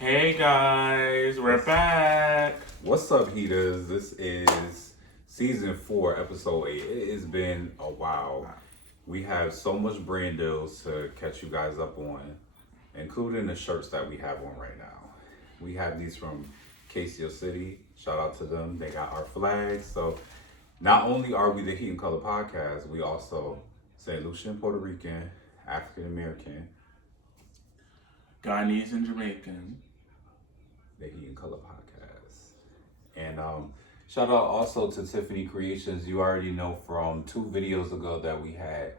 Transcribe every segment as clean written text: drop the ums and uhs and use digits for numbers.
Hey guys, we're back. What's up, heaters? This is season 4, episode 8. It has been a while. We have so much brand deals to catch you guys up on, including the shirts that we have on right now. We have these from Casey City. Shout out to them. They got our flags. So not only are we the Heat and Color podcast, we also St. Lucian, Puerto Rican, African American, Guyanese and Jamaican. The Heat and Color podcast. And shout out also to TiffanyKreationz. You already know from 2 videos ago that we had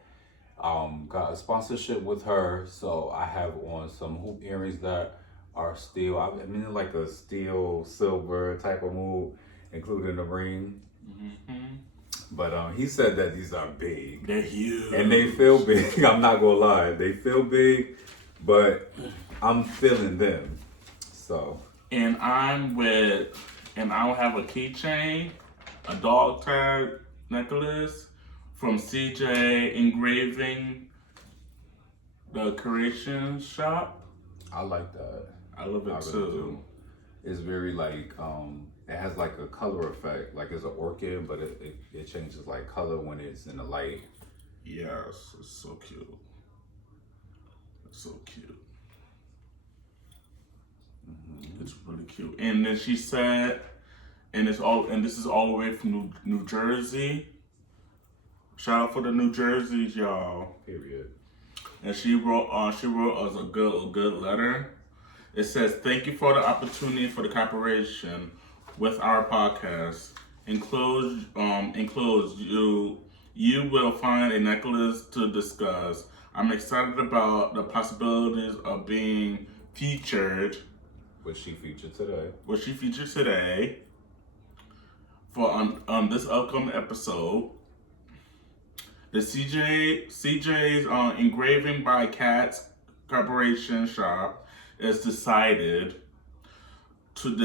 got a sponsorship with her. So I have on some hoop earrings that are steel. I mean, like a steel silver type of mood, including the ring. Mm-hmm. But he said that these are big. They're huge. And they feel big. I'm not gonna lie. They feel big, but I'm feeling them. So. And I'll have a keychain, a dog tag necklace from CJ Engraving, the Kreationz shop. I like that. I love it too. Really do. It's very like, it has like a color effect. Like it's an orchid, but it changes like color when it's in the light. Yes, it's so cute. It's so cute. It's really cute. And then she said, and this is all the way from New Jersey. Shout out for the New Jerseys, y'all. Period. And she wrote us a good letter. It says, "Thank you for the opportunity for the cooperation with our podcast. Enclosed you will find a necklace to discuss. I'm excited about the possibilities of being featured." Which she featured today. For on this upcoming episode. The CJ's Engraving by Cats Corporation shop is decided to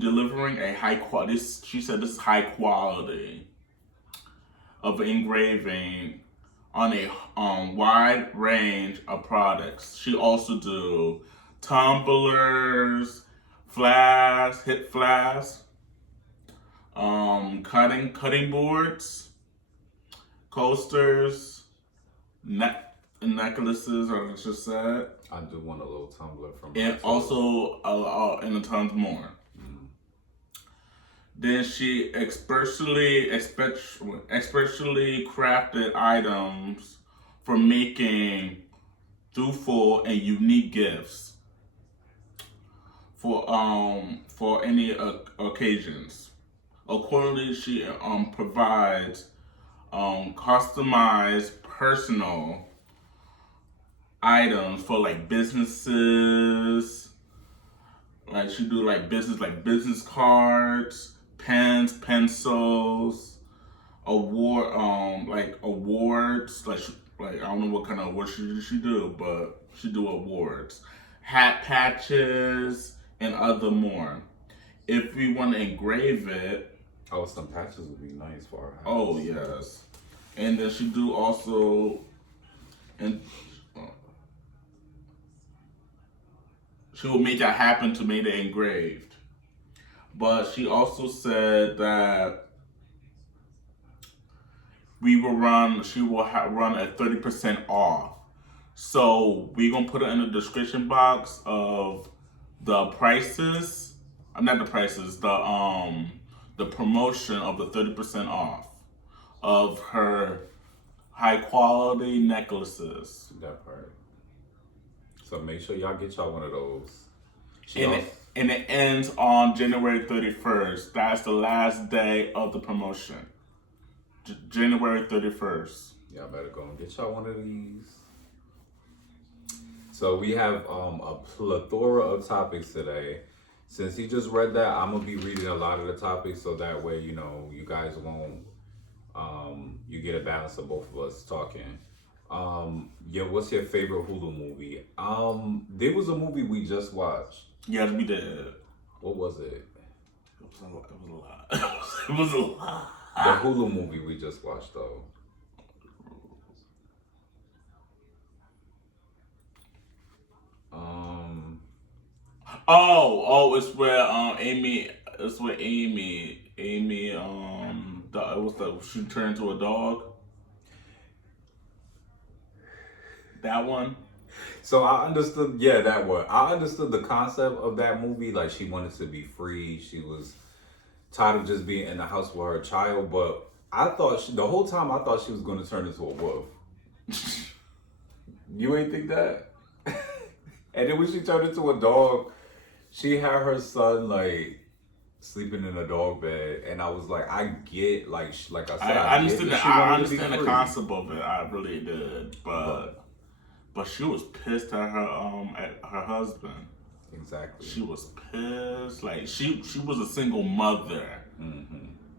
delivering a high quality. She said this is high quality of engraving on a wide range of products. She also do tumblers, hip flasks, cutting boards, coasters, necklaces, or I just said. I do want a little tumbler from her. And also and a tons more. Mm. Then she expertly crafted items for making thoughtful and unique gifts for any occasions. Accordingly, she provides customized personal items for like businesses. Like she do like business cards, pens, pencils, awards. Like I don't know what kind of awards she do, but she do awards, hat patches, and other more. If we want to engrave it. Oh, some patches would be nice for her house. Oh, yes. And then she do also, and she will make that happen to make it engraved. But she also said that she will run at 30% off. So we're going to put it in the description box of the prices, not the prices, the promotion of the 30% off of her high quality necklaces. That part. So make sure y'all get y'all one of those. And it ends on January 31st. That's the last day of the promotion. January 31st. Y'all better go and get y'all one of these. So we have a plethora of topics today. Since he just read that, I'm gonna be reading a lot of the topics so that way, you know, you guys won't, you get a balance of both of us talking. What's your favorite Hulu movie? There was a movie we just watched. Yes, we did. What was it? It was a lot. It was a lot. The Hulu movie we just watched, though. It's where Amy. It's where Amy. It was she turned into a dog. That one. So I understood, yeah, that one. I understood the concept of that movie. Like, she wanted to be free. She was tired of just being in the house with her child. But I thought the whole time I thought she was going to turn into a wolf. You ain't think that? And then when she turned into a dog, she had her son like sleeping in a dog bed, and I was like, I get like I said, I understand. I understand the free. concept of it. I really did, but she was pissed at her husband. Exactly. She was pissed. Like she was a single mother,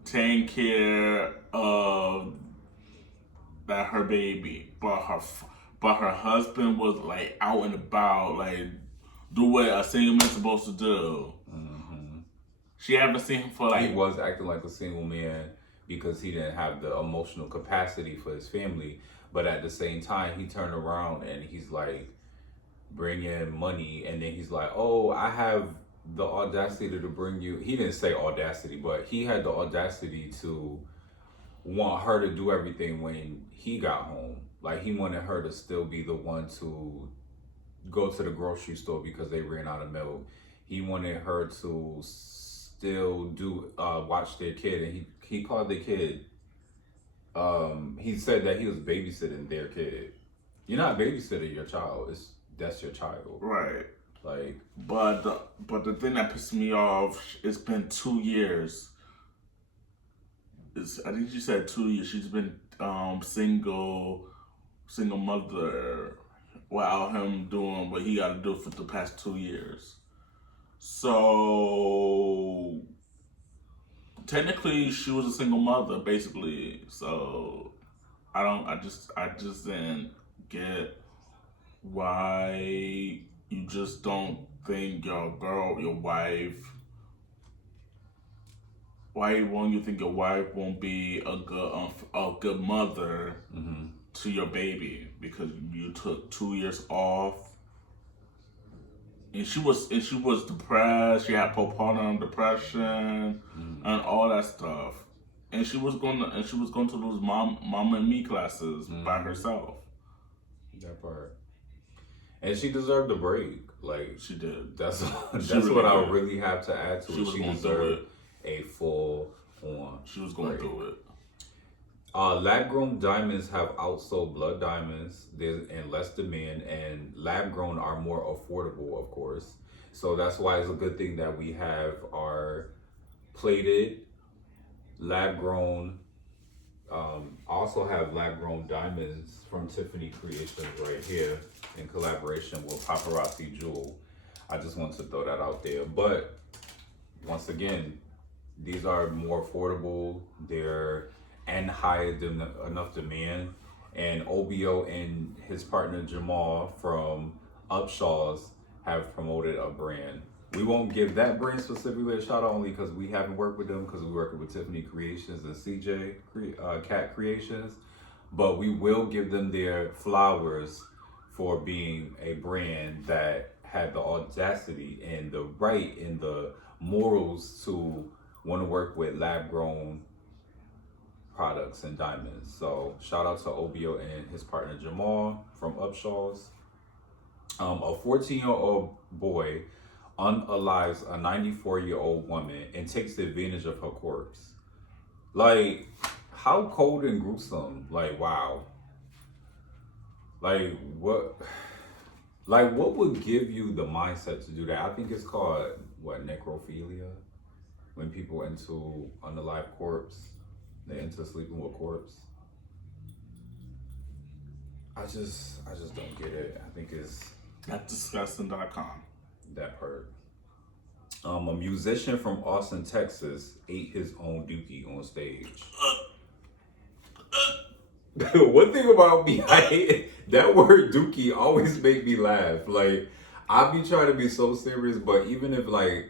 taking care of her baby, but her husband was like out and about, like do what a single man's supposed to do. She haven't seen him for like. He was acting like a single man because he didn't have the emotional capacity for his family. But at the same time, he turned around and he's like, bring in money. And then he's like, oh, I have the audacity to bring you. He didn't say audacity, but he had the audacity to want her to do everything when he got home. Like, he wanted her to still be the one to go to the grocery store because they ran out of milk. He wanted her to still do watch their kid, and he called the kid. He said that he was babysitting their kid. You're not babysitting your child. That's your child, right? Like, but the thing that pissed me off, it's been 2 years. I think she said 2 years. She's been single mother without him doing what he got to do for the past 2 years. So technically, she was a single mother, basically. So I just didn't get why you just don't think your wife. Why won't you think your wife won't be a good mother to your baby because you took 2 years off? And she was depressed. She had postpartum depression and all that stuff. And she was going to those mama and me classes by herself. That part. And she deserved a break. Like, she did. That's really what I did. really have to add to it. She deserved a full on. She was going to do it. Lab-grown diamonds have outsold blood diamonds. There's in less demand, and lab-grown are more affordable, of course. So that's why it's a good thing that we have our plated lab-grown. Also have lab-grown diamonds from TiffanyKreationz right here in collaboration with Paparazzi Jewel. I just want to throw that out there. But once again, these are more affordable. They're and high enough demand. And OBO and his partner Jamal from Upshaw's have promoted a brand. We won't give that brand specifically a shout out only because we haven't worked with them, because we're working with TiffanyKreationz and Cat Creations. But we will give them their flowers for being a brand that had the audacity and the right and the morals to want to work with lab-grown products and diamonds. So shout out to OBO and his partner Jamal from Upshaw's. A 14-year-old boy unalives a 94-year-old woman and takes advantage of her corpse. Like, how cold and gruesome. Like, wow. Like, what would give you the mindset to do that? I think it's called necrophilia, when people into unalive corpse. They into sleeping with corpse. I just don't get it. I think it's That's disgusting.com. That part. A musician from Austin, Texas ate his own dookie on stage. One thing about me, that word dookie always make me laugh. Like, I be trying to be so serious, but even if, like,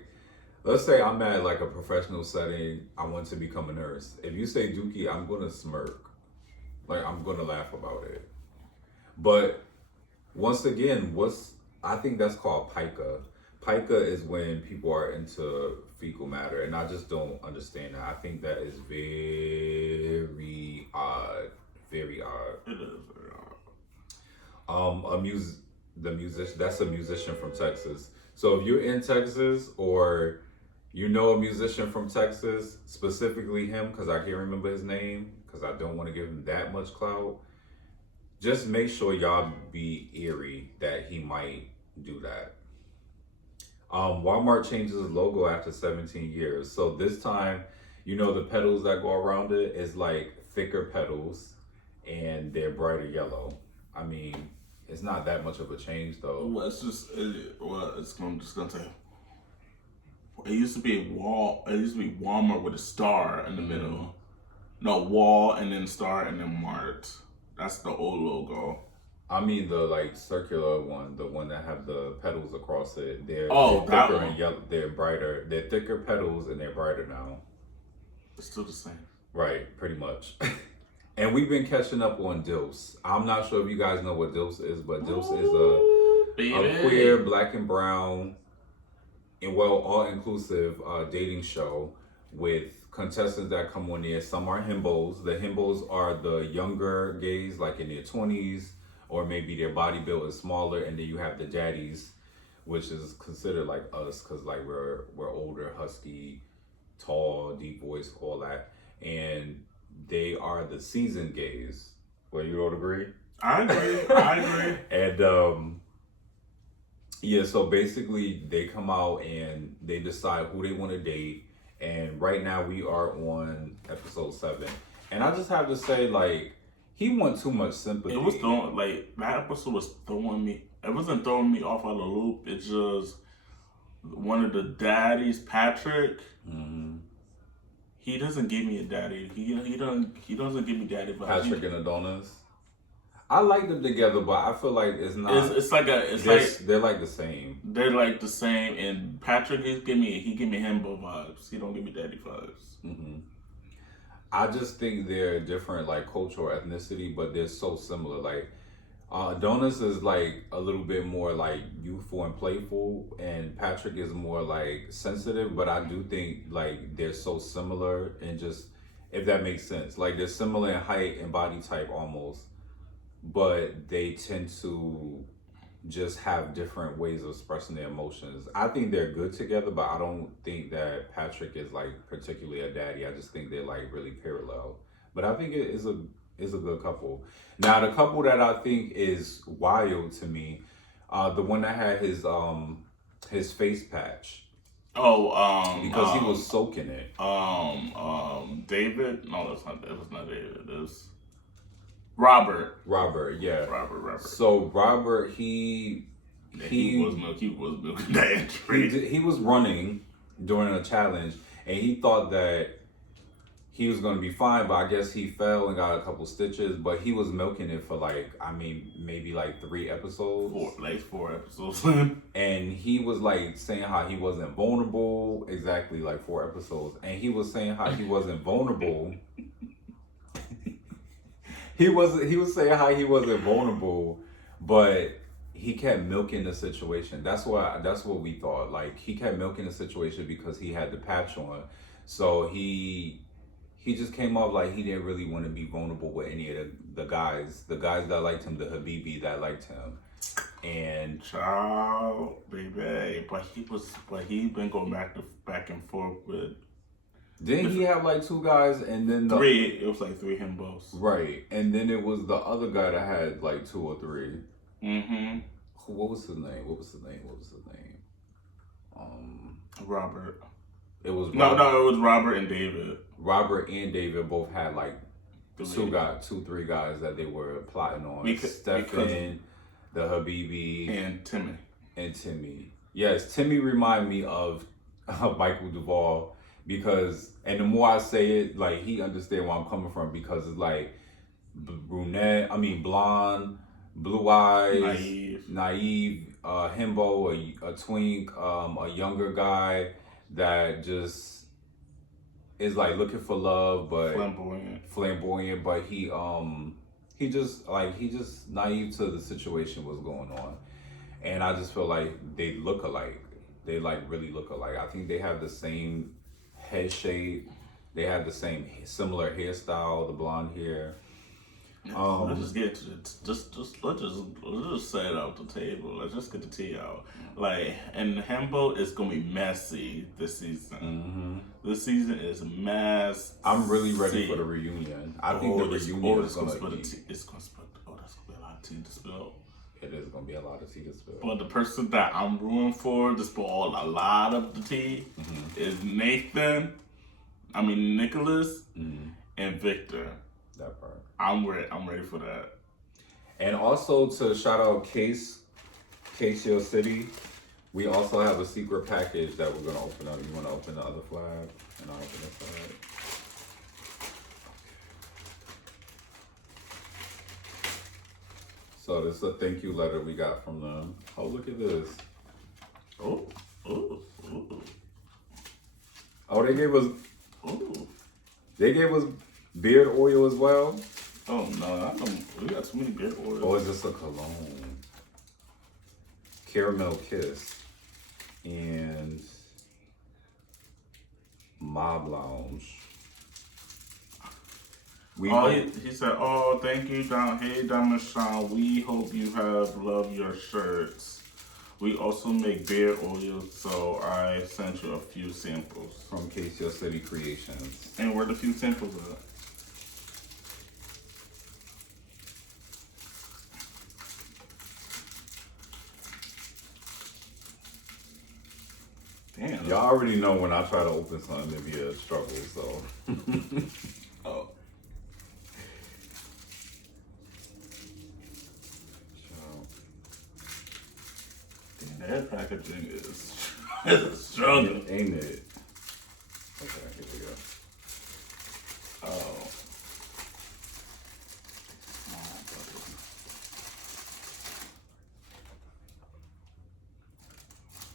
let's say I'm at like a professional setting, I want to become a nurse. If you say dookie, I'm gonna smirk. Like, I'm gonna laugh about it. But once again, I think that's called pica. pica is when people are into fecal matter, and I just don't understand that. I think that is very odd. Very odd. It is very odd. The musician, that's a musician from Texas. So if you're in Texas or you know a musician from Texas, specifically him, because I can't remember his name, because I don't want to give him that much clout, just make sure y'all be eerie that he might do that. Walmart changes its logo after 17 years. So this time, you know, the petals that go around it is like thicker petals and they're brighter yellow. I mean, it's not that much of a change though. Well, it's just, I'm just gonna say, it used to be Walmart with a star in the middle. No, wall and then star and then Mart. That's the old logo. I mean the like circular one, the one that have the petals across it. They're that thicker one. and yellow. They're brighter. They're thicker petals and they're brighter now. It's still the same. Right, pretty much. And we've been catching up on DILFs. I'm not sure if you guys know what DILFs is, but DILFs is a queer, black and brown, and all-inclusive dating show with contestants that come on there. Some are himbos. The himbos are the younger gays, like in their 20s, or maybe their body build is smaller, and then you have the daddies, which is considered like us, because like we're older, husky, tall, deep voice, all that. And they are the seasoned gays. Well, you don't agree? I agree. And yeah, so basically they come out and they decide who they want to date. And right now we are on episode 7. And I just have to say, like, he want too much sympathy. It was throwing, like, that episode was throwing me. It wasn't throwing me off of the loop. It's just one of the daddies, Patrick. He doesn't give me a daddy. He doesn't give me daddy vibes. Patrick and Adonis. I like them together, but I feel like it's not. They're like the same. They're like the same, and Patrick he give me himbo vibes. He don't give me daddy vibes. I just think they're different, like cultural ethnicity, but they're so similar. Like Adonis is like a little bit more like youthful and playful, and Patrick is more like sensitive. But I do think like they're so similar, and just if that makes sense, like they're similar in height and body type almost. But they tend to just have different ways of expressing their emotions. I think they're good together, but I don't think that Patrick is like particularly a daddy. I just think they're like really parallel. But I think it is a good couple. Now the couple that I think is wild to me, the one that had his face patch. Because he was soaking it. David? No, that was not David. It was Robert, yeah. Robert. So Robert, he was milking that entry. He was running during a challenge, and he thought that he was going to be fine, but I guess he fell and got a couple stitches. But he was milking it for like, I mean, maybe like 3 episodes. 4 episodes. And he was like saying how he wasn't vulnerable. Exactly, like 4 episodes, and he was saying how he wasn't vulnerable. He was saying how he wasn't vulnerable, but he kept milking the situation. That's what we thought. Like he kept milking the situation because he had the patch on. So he just came off like he didn't really want to be vulnerable with any of the guys that liked him, the Habibi that liked him. And child, baby, but he been going back and forth with. Didn't he have like 2 guys and then 3? It was like 3 himbos. Right, and then it was the other guy that had like 2 or 3. What was his name? Robert. It was Robert. No, it was Robert and David. Robert and David both had like 3 guys that they were plotting on. Stefan, the Habibi, and Timmy. Yes, Timmy reminded me of Michael Duvall. Because, and the more I say it, like, he understand where I'm coming from, because it's like blonde, blue eyes, naive, himbo, a twink, a younger guy that just is like looking for love, but flamboyant, but he just naive to the situation what's going on. And I just feel like they look alike. they like really look alike. I think they have the same head shape. They have the same similar hairstyle, the blonde hair. Let's just get to it. Let's just set it out the table. Let's just get the tea out. Like, and Hembo is gonna be messy this season. This season is messy. I'm really ready for the reunion. I think the reunion is gonna be. It's gonna spill. Oh, that's gonna be a lot of tea to spill. It is gonna be a lot of tea to spill. But the person that I'm rooting for to spill a lot of the tea is Nicholas, and Victor. That part. I'm ready for that. And also to shout out Case Your City. We also have a secret package that we're gonna open up. You wanna open the other flag? And I'll open this flag. So this is a thank you letter we got from them. Oh, look at this. Oh, they gave us beard oil as well. Oh no, we got too many beard oils. Or is this a cologne? Caramel Kiss and Mob Lounge. He said, "Oh, thank you, Hey, Diamond Sean. We hope you love your shirts. We also make beard oils, so I sent you a few samples from TiffanyKreationz. And where the few samples at? Damn. Y'all already know when I try to open something, it'd be a struggle, so. Oh. Damn, that packaging is a struggle. Ain't it? Okay, here we go. Oh.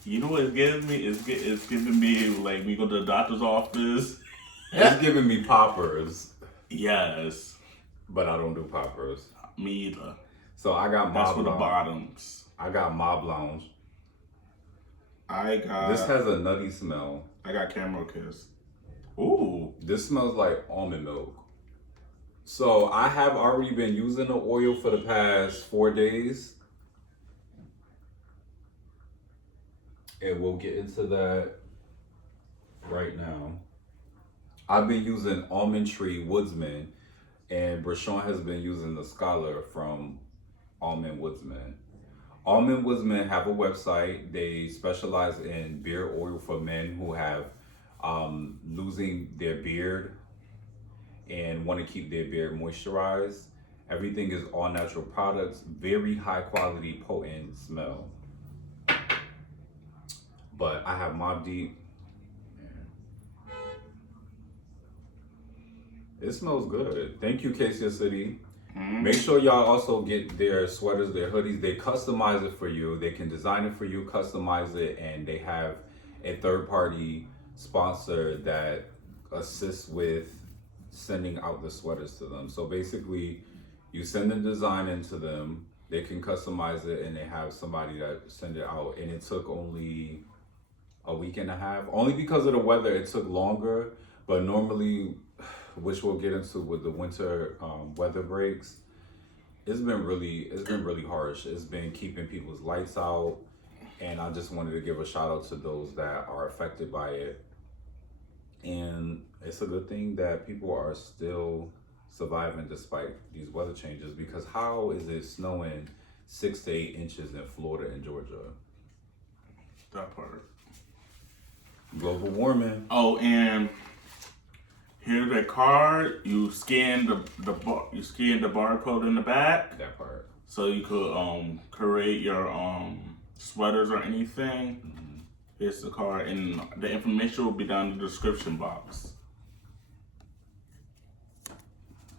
You know what it's giving me? It's giving me like we go to the doctor's office. It's giving me poppers. Yes. But I don't do poppers. Me either. So I got Mob Lounge. That's for the bottoms. I got Mob Lounge. This has a nutty smell. I got Caramel Kiss. Ooh. This smells like almond milk. So I have already been using the oil for the past 4 days. And we'll get into that right now. I've been using Almond Tree Woodsman, and Brashon has been using the Scholar from Almond Woodsman. Almond Woodsman have a website. They specialize in beard oil for men who have losing their beard and want to keep their beard moisturized. Everything is all natural products, very high quality, potent smell. But I have Mob Deep. It smells good. Thank you, Casey City. Make sure y'all also get their sweaters, their hoodies. They customize it for you. They can design it for you, customize it, and they have a third-party sponsor that assists with sending out the sweaters to them. So basically, you send the design into them, they can customize it, and they have somebody that send it out. And it took only a week and a half. Only because of the weather, it took longer. But normally, which we'll get into with the winter weather breaks, it's been really harsh. It's been keeping people's lights out, and I just wanted to give a shout out to those that are affected by it. And it's a good thing that people are still surviving despite these weather changes, because how is it snowing 6 to 8 inches in Florida and Georgia? That part. Global warming. Oh, and here's a card. You scan the barcode in the back. That part. So you could create your sweaters or anything. Here's the card, and the information will be down in the description box.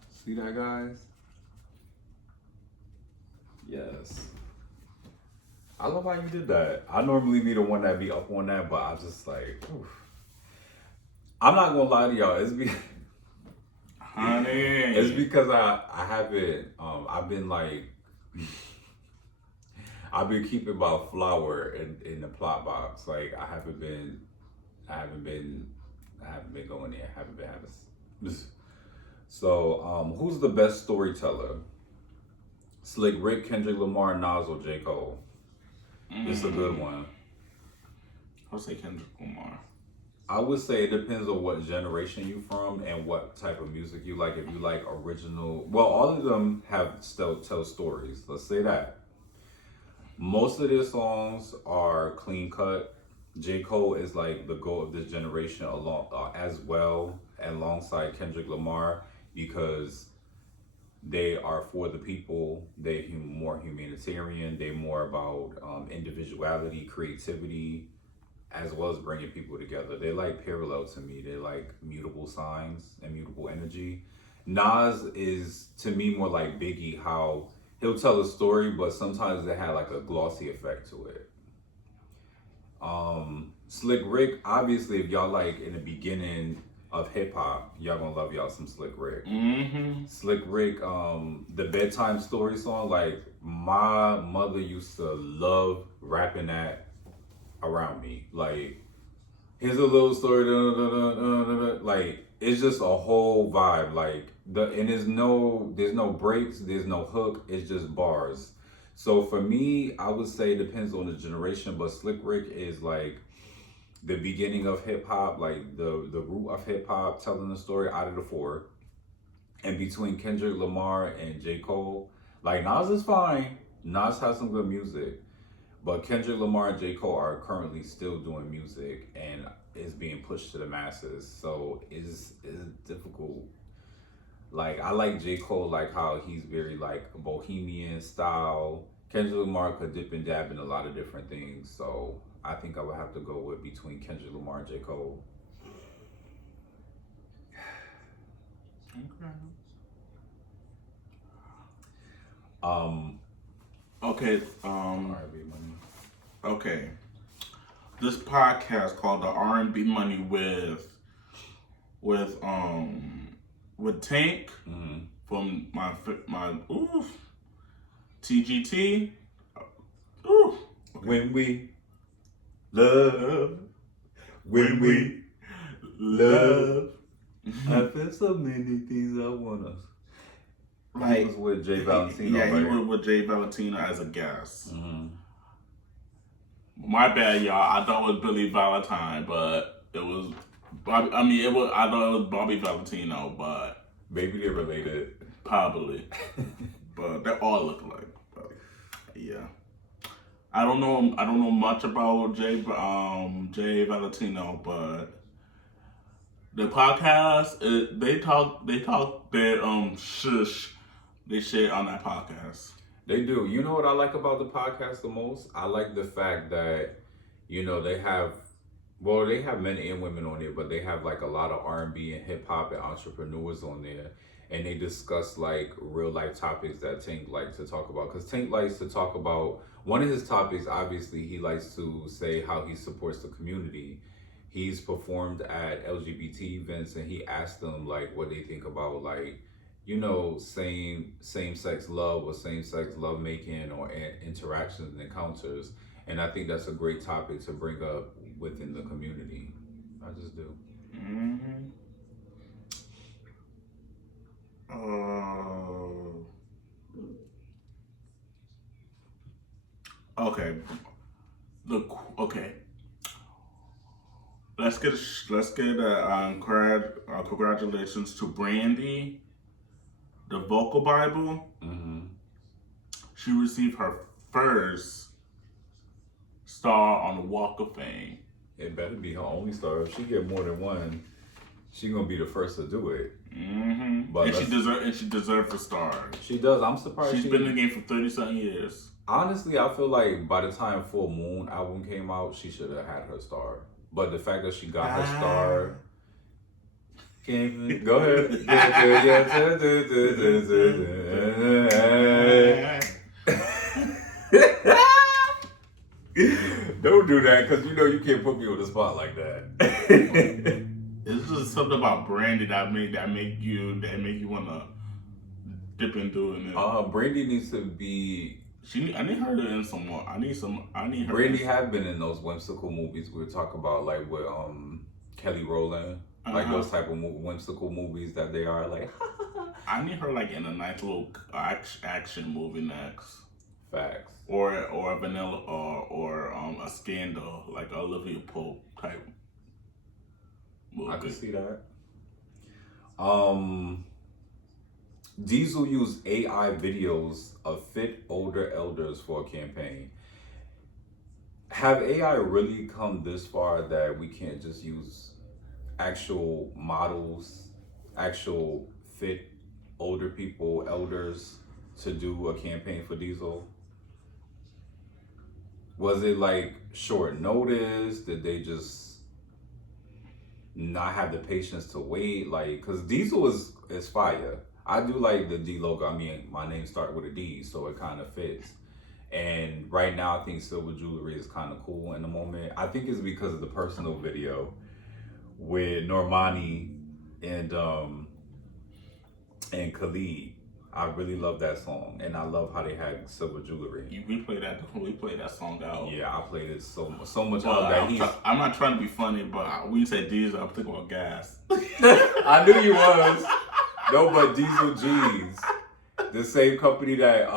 See that, guys? Yes. I love how you did that. I normally be the one that be up on that, but I just like, oof. I'm not gonna lie to y'all. Honey. It's because I haven't. I've been like, I've been keeping about flour in the plot box. Like I haven't been going there. I haven't been having. So, who's the best storyteller? Slick Rick, Kendrick Lamar, Nas, or JCole? It's a good one. I'll say Kendrick Lamar. I would say it depends on what generation you from and what type of music you like. If you like original, well, all of them tell stories. Let's say that. Most of their songs are clean cut. J. Cole is like the goat of this generation as well, alongside Kendrick Lamar, because they are for the people. They're more humanitarian. They're more about individuality, creativity, as well as bringing people together. They like parallel to me. They like mutable signs and mutable energy. Nas is to me more like Biggie, how he'll tell a story, but sometimes they have like a glossy effect to it. Slick Rick, obviously, if y'all like in the beginning of hip hop, y'all gonna love y'all some Slick Rick. Mm-hmm. Slick Rick, the bedtime story song, like my mother used to love rapping that around me. Like, here's a little story, like it's just a whole vibe. Like and there's no breaks, there's no hook, it's just bars. So for me, I would say it depends on the generation, but Slick Rick is like the beginning of hip hop, like the root of hip hop, telling the story out of the four. And between Kendrick Lamar and J. Cole, like Nas is fine. Nas has some good music, but Kendrick Lamar and J. Cole are currently still doing music and is being pushed to the masses. So it's difficult. Like I like J. Cole, like how he's very like bohemian style. Kendrick Lamar could dip and dab in a lot of different things. So I think I would have to go with between Kendrick Lamar and J. Cole. Okay. Okay. This podcast called the R&B Money with Tank from my TGT. Ooh. Okay. When we love, I feel so many things I want us. Like, he was with Jay Valentino. Yeah, right? he was with Jay Valentino as a guest. Mm-hmm. My bad, y'all. I thought it was Billy Valentine, but it was Bobby. I thought it was Bobby Valentino, but maybe they're related. Probably, but they all look alike. But yeah, I don't know much about Jay Valentino, but the podcast they share on that podcast. They do. You know what I like about the podcast the most? I like the fact that, they have men and women on there, but they have like a lot of R&B and hip hop and entrepreneurs on there. And they discuss like real life topics that Tank likes to talk about. Because Tank likes to talk about, one of his topics, obviously, he likes to say how he supports the community. He's performed at LGBT events and he asked them like what they think about like, same-sex love or same-sex lovemaking or interactions and encounters. And I think that's a great topic to bring up within the community. I just do. Mm-hmm. Okay. Let's get congratulations to Brandy, the Vocal Bible. Mm-hmm. She received her first star on the Walk of Fame. It better be her only star. If she get more than one, she gonna be the first to do it. Mm-hmm. But she deserves a star. She does. I'm surprised. She's been in the game for 30-something years. Honestly, I feel like by the time Full Moon album came out, she should have had her star. But the fact that she got her star, go ahead. Don't do that, because you can't put me on the spot like that. It's just something about Brandy that make you wanna dip into it. Brandy needs to be. I need her in some more. I need her. Brandy have been in those whimsical movies we were talking about, like with Kelly Rowland, like those type of whimsical movies that they are like. I need her like in a nice little action movie next. Facts. Or a vanilla or a Scandal, like a Olivia Pope type movie. I can see that. Diesel used AI videos of fit older elders for a campaign. Have AI really come this far that we can't just use actual models, actual fit older people, elders, to do a campaign for Diesel? Was it like short notice? Did they just not have the patience to wait? Like, cause Diesel is fire. I do like the D logo. I mean, my name starts with a D, so it kind of fits. And right now, I think silver jewelry is kind of cool in the moment. I think it's because of the personal video with Normani and Khalid. I really love that song, and I love how they had silver jewelry. We played that song out. Yeah, I played it so much out that I'm not trying to be funny, but when you say Diesel, I'm thinking about gas. I knew you was. No, but Diesel Jeans, the same company that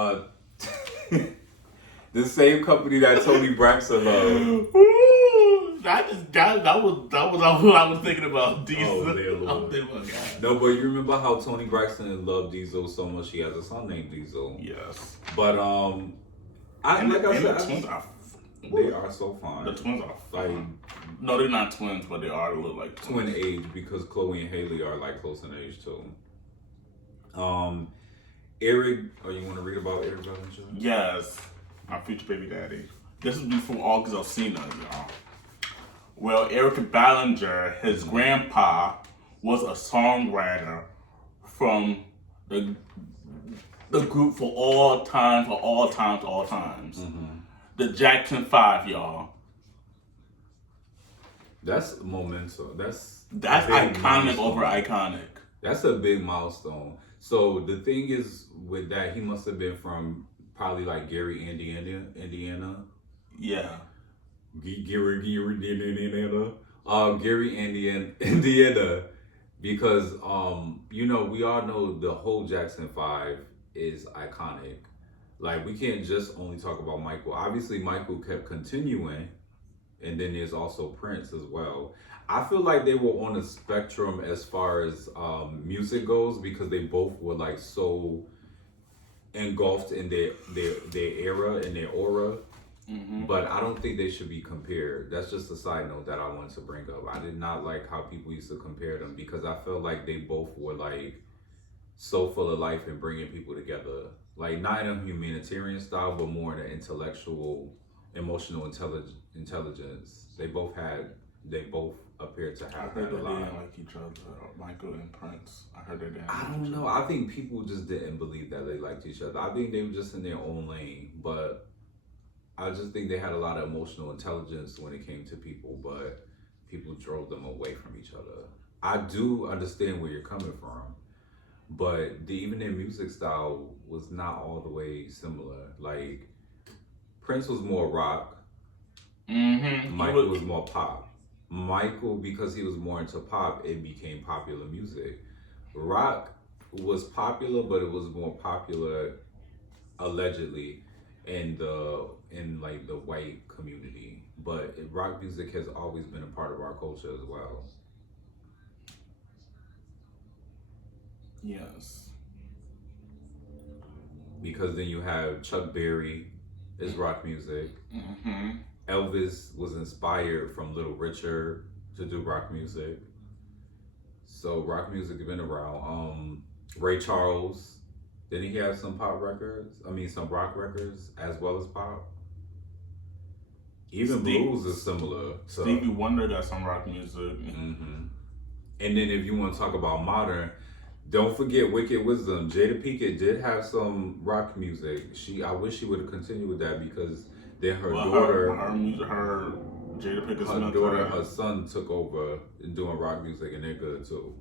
Tony Braxton loved. That was what I was thinking about. Diesel. Oh, I'm thinking about gas. No, but you remember how Tony Braxton loved Diesel so much? He has a son named Diesel. Yes. But the twins they are so fine. The twins are fine. Like, no, they're not twins, but they are a little like twin age because Chloe and Haley are like close in age too. Eric, you want to read about Eric Bellinger? Yes, my future baby daddy. This is before August Alsina, y'all. Well, Eric Ballinger, his grandpa, was a songwriter from the group for all times. Mm-hmm. The Jackson 5, y'all. That's momentum. That's iconic milestone. Over iconic. That's a big milestone. So the thing is with that, he must have been from probably like Gary, Indiana. Yeah. Gary, Indiana, because we all know the whole Jackson 5 is iconic. Like, we can't just only talk about Michael. Obviously, Michael kept continuing, and then there's also Prince as well. I feel like they were on a spectrum as far as music goes, because they both were like so engulfed in their era and their aura. Mm-hmm. But I don't think they should be compared. That's just a side note that I wanted to bring up. I did not like how people used to compare them, because I felt like they both were like so full of life and bringing people together. Like, not in a humanitarian style, but more in an intellectual, emotional intelligence. They both appeared to have that a lot. I heard they didn't like each other, Michael and Prince. I heard they didn't. I don't know. I think people just didn't believe that they liked each other. I think they were just in their own lane, but I just think they had a lot of emotional intelligence when it came to people, but people drove them away from each other. I do understand where you're coming from, but even their music style was not all the way similar. Like, Prince was more rock. Mm-hmm. Michael was more pop. Michael, because he was more into pop, it became popular music. Rock was popular, but it was more popular, allegedly, in the white community. But rock music has always been a part of our culture as well. Yes. Because then you have Chuck Berry is rock music. Mm-hmm. Elvis was inspired from Little Richard to do rock music. So rock music has been around. Ray Charles, didn't he have some rock records as well as pop? Even blues is similar. So. Stevie Wonder got some rock music. Mm-hmm. And then if you want to talk about modern, don't forget Wicked Wisdom. Jada Pinkett did have some rock music. I wish she would have continued with that, because then her daughter, her son took over doing rock music, and they're good too.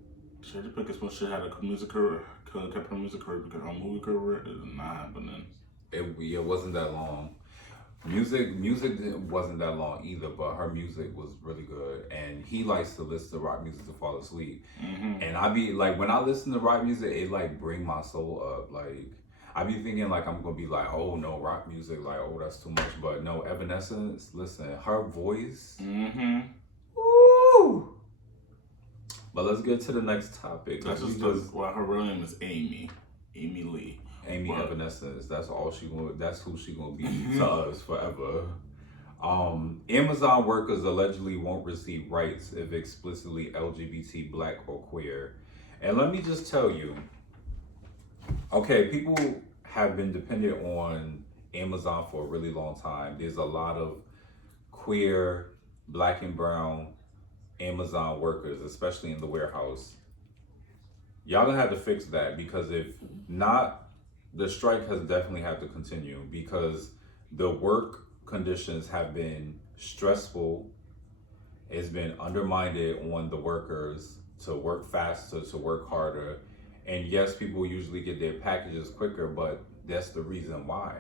Jada Pinkett should have had a music career, kept her music career, because her movie career is not happening. It wasn't that long. Music wasn't that long either, but her music was really good. And he likes to listen to rock music to fall asleep. And I be like, when I listen to rock music, it like bring my soul up. Like I be thinking like I'm gonna be like, oh no, rock music, like oh that's too much. But no, Evanescence. Listen, her voice. Woo! But let's get to the next topic. That's well, her real name is Amy Lee. Amy Evanescence. That's all she gonna. That's who she gonna be to us forever. Amazon workers allegedly won't receive rights if explicitly LGBT, Black, or queer. And let me just tell you, okay, people have been dependent on Amazon for a really long time. There's a lot of queer, Black and brown Amazon workers, especially in the warehouse. Y'all gonna have to fix that, because if not, the strike has definitely had to continue, because the work conditions have been stressful. It's been undermined on the workers to work faster, to work harder. And yes, people usually get their packages quicker, but that's the reason why.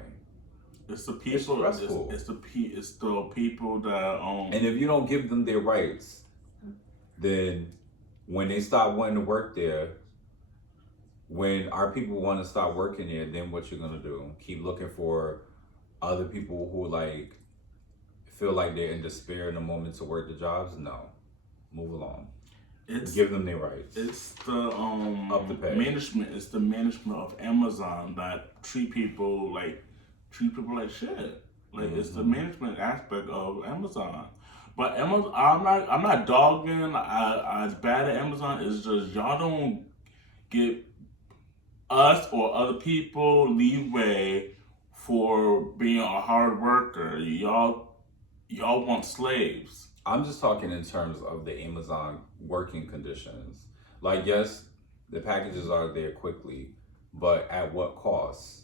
It's the people. It's stressful. It's the people that And if you don't give them their rights, then when they stop wanting to work there, when our people want to stop working there, then what you're gonna do? Keep looking for other people who like feel like they're in despair in the moment to work the jobs? No, move along. Give them their rights. It's the up the pay. Management. It's the management of Amazon that treat people like shit. Like it's the management aspect of Amazon. But Amazon, I'm not dogging as bad at Amazon. It's just y'all don't give us or other people leeway for being a hard worker. Y'all want slaves. I'm just talking in terms of the Amazon working conditions. Like, yes, the packages are there quickly, but at what cost?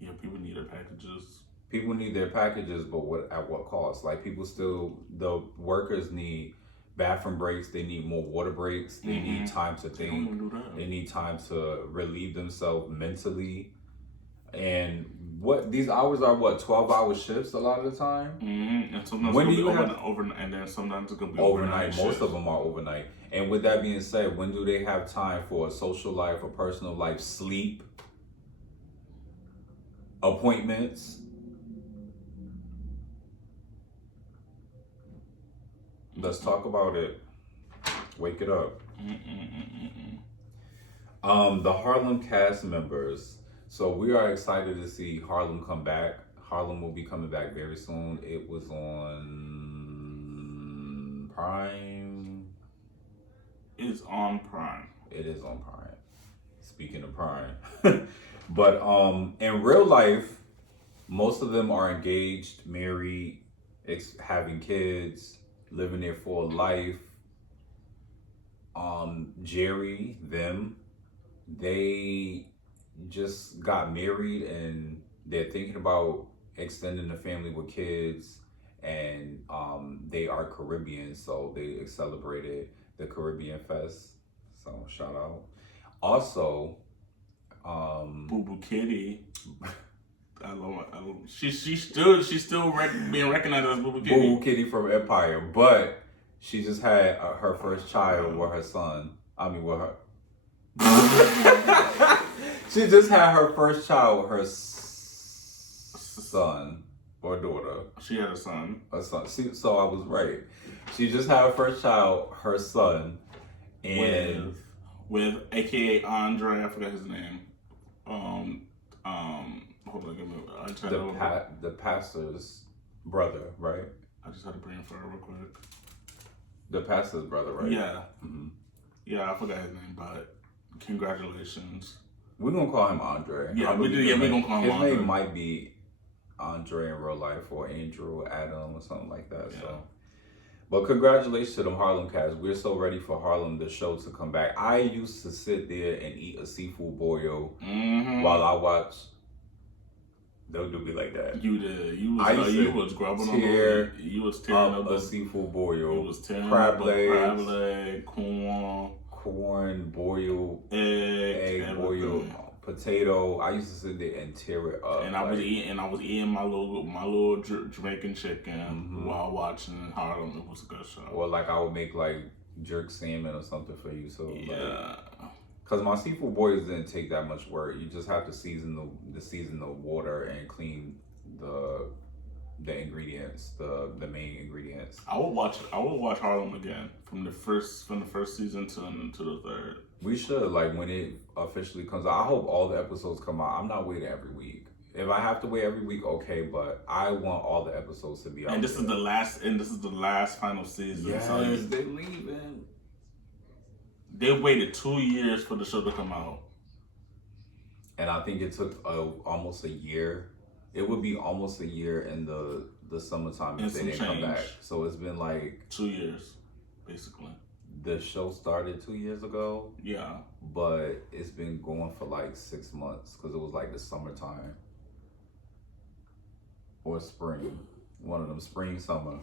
Yeah, people need their packages. People need their packages, but at what cost? Like, the workers need bathroom breaks, they need more water breaks, they need time to think, they need time to relieve themselves mentally. And these hours are 12-hour shifts a lot of the time. And sometimes when do you have overnight, and then sometimes it's gonna be overnight. Most of them are overnight. And with that being said, when do they have time for a social life, a personal life, sleep, appointments? Let's talk about it. Wake it up. The Harlem cast members. So we are excited to see Harlem come back. Harlem will be coming back very soon. It was on Prime. It's on Prime. It is on Prime. Speaking of Prime. But in real life, most of them are engaged, married, having kids, living their full life. Jerry, they just got married and they're thinking about extending the family with kids, and they are Caribbean, so they celebrated the Caribbean Fest. So shout out. Also, Boo Boo Kitty. I love she's still being recognized as Boo Boo Kitty. Boo Boo Kitty from Empire, but she just had her first child with her son. She just had her first child with her son or daughter. She had a son. See, so I was right. She just had her first child, her son, and with AKA Andre. I forgot his name. Hold on, give me. The pastor's brother, right? I just had to bring it for her real quick. The pastor's brother, right? Yeah. Yeah, I forgot his name, but congratulations. We're gonna call him Andre. Yeah, we're gonna call him Andre. His name might be Andre in real life, or Andrew, Adam, or something like that. Yeah. So, but congratulations to them Harlem cats. We're so ready for Harlem, the show, to come back. I used to sit there and eat a seafood boil while I watched. Don't do me like that. You did. You was grubbing on the. You was tearing up a seafood boil. You was tearing crab up legs, crab leg, corn boiled, egg boiled. potato. I used to sit there and tear it up. And I was eating my little Jamaican chicken while watching Harlem. It was a good show. Or like I would make like jerk salmon or something for you. So yeah. Because my seafood boils didn't take that much work. You just have to season the water and clean the ingredients, the main ingredients. I would watch Harlem again from the first season to the third. We should, like, when it officially comes out. I hope all the episodes come out. I'm not waiting every week. If I have to wait every week, okay, but I want all the episodes to be out. And this is the last final season. Yes, so they're leaving. They waited 2 years for the show to come out. And I think it took almost a year. It would be almost a year in the summertime if they didn't come back. So it's been like 2 years, basically. The show started 2 years ago. Yeah. But it's been going for like 6 months because it was like the summertime. Or spring. One of them, spring, summer.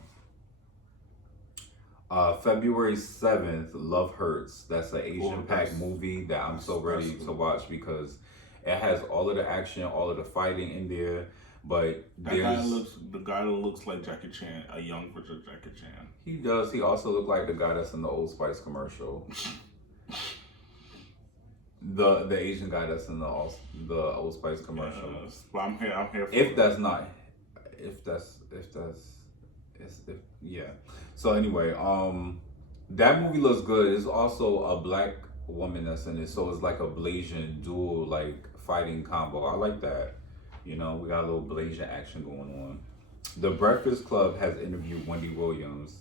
February 7th, Love Hurts. That's an Asian-packed movie that I'm so ready to watch because it has all of the action, all of the fighting in there. But the guy that looks like Jackie Chan, a young version of Jackie Chan. He does. He also looks like the guy that's in the Old Spice commercial. the Asian guy that's in the Old Spice commercial. Yes, but I'm here for yeah. So anyway, that movie looks good. It's also a black woman that's in it, so it's like a Blasian dual like fighting combo. I like that. You know, we got a little Blasian action going on. The Breakfast Club has interviewed Wendy Williams,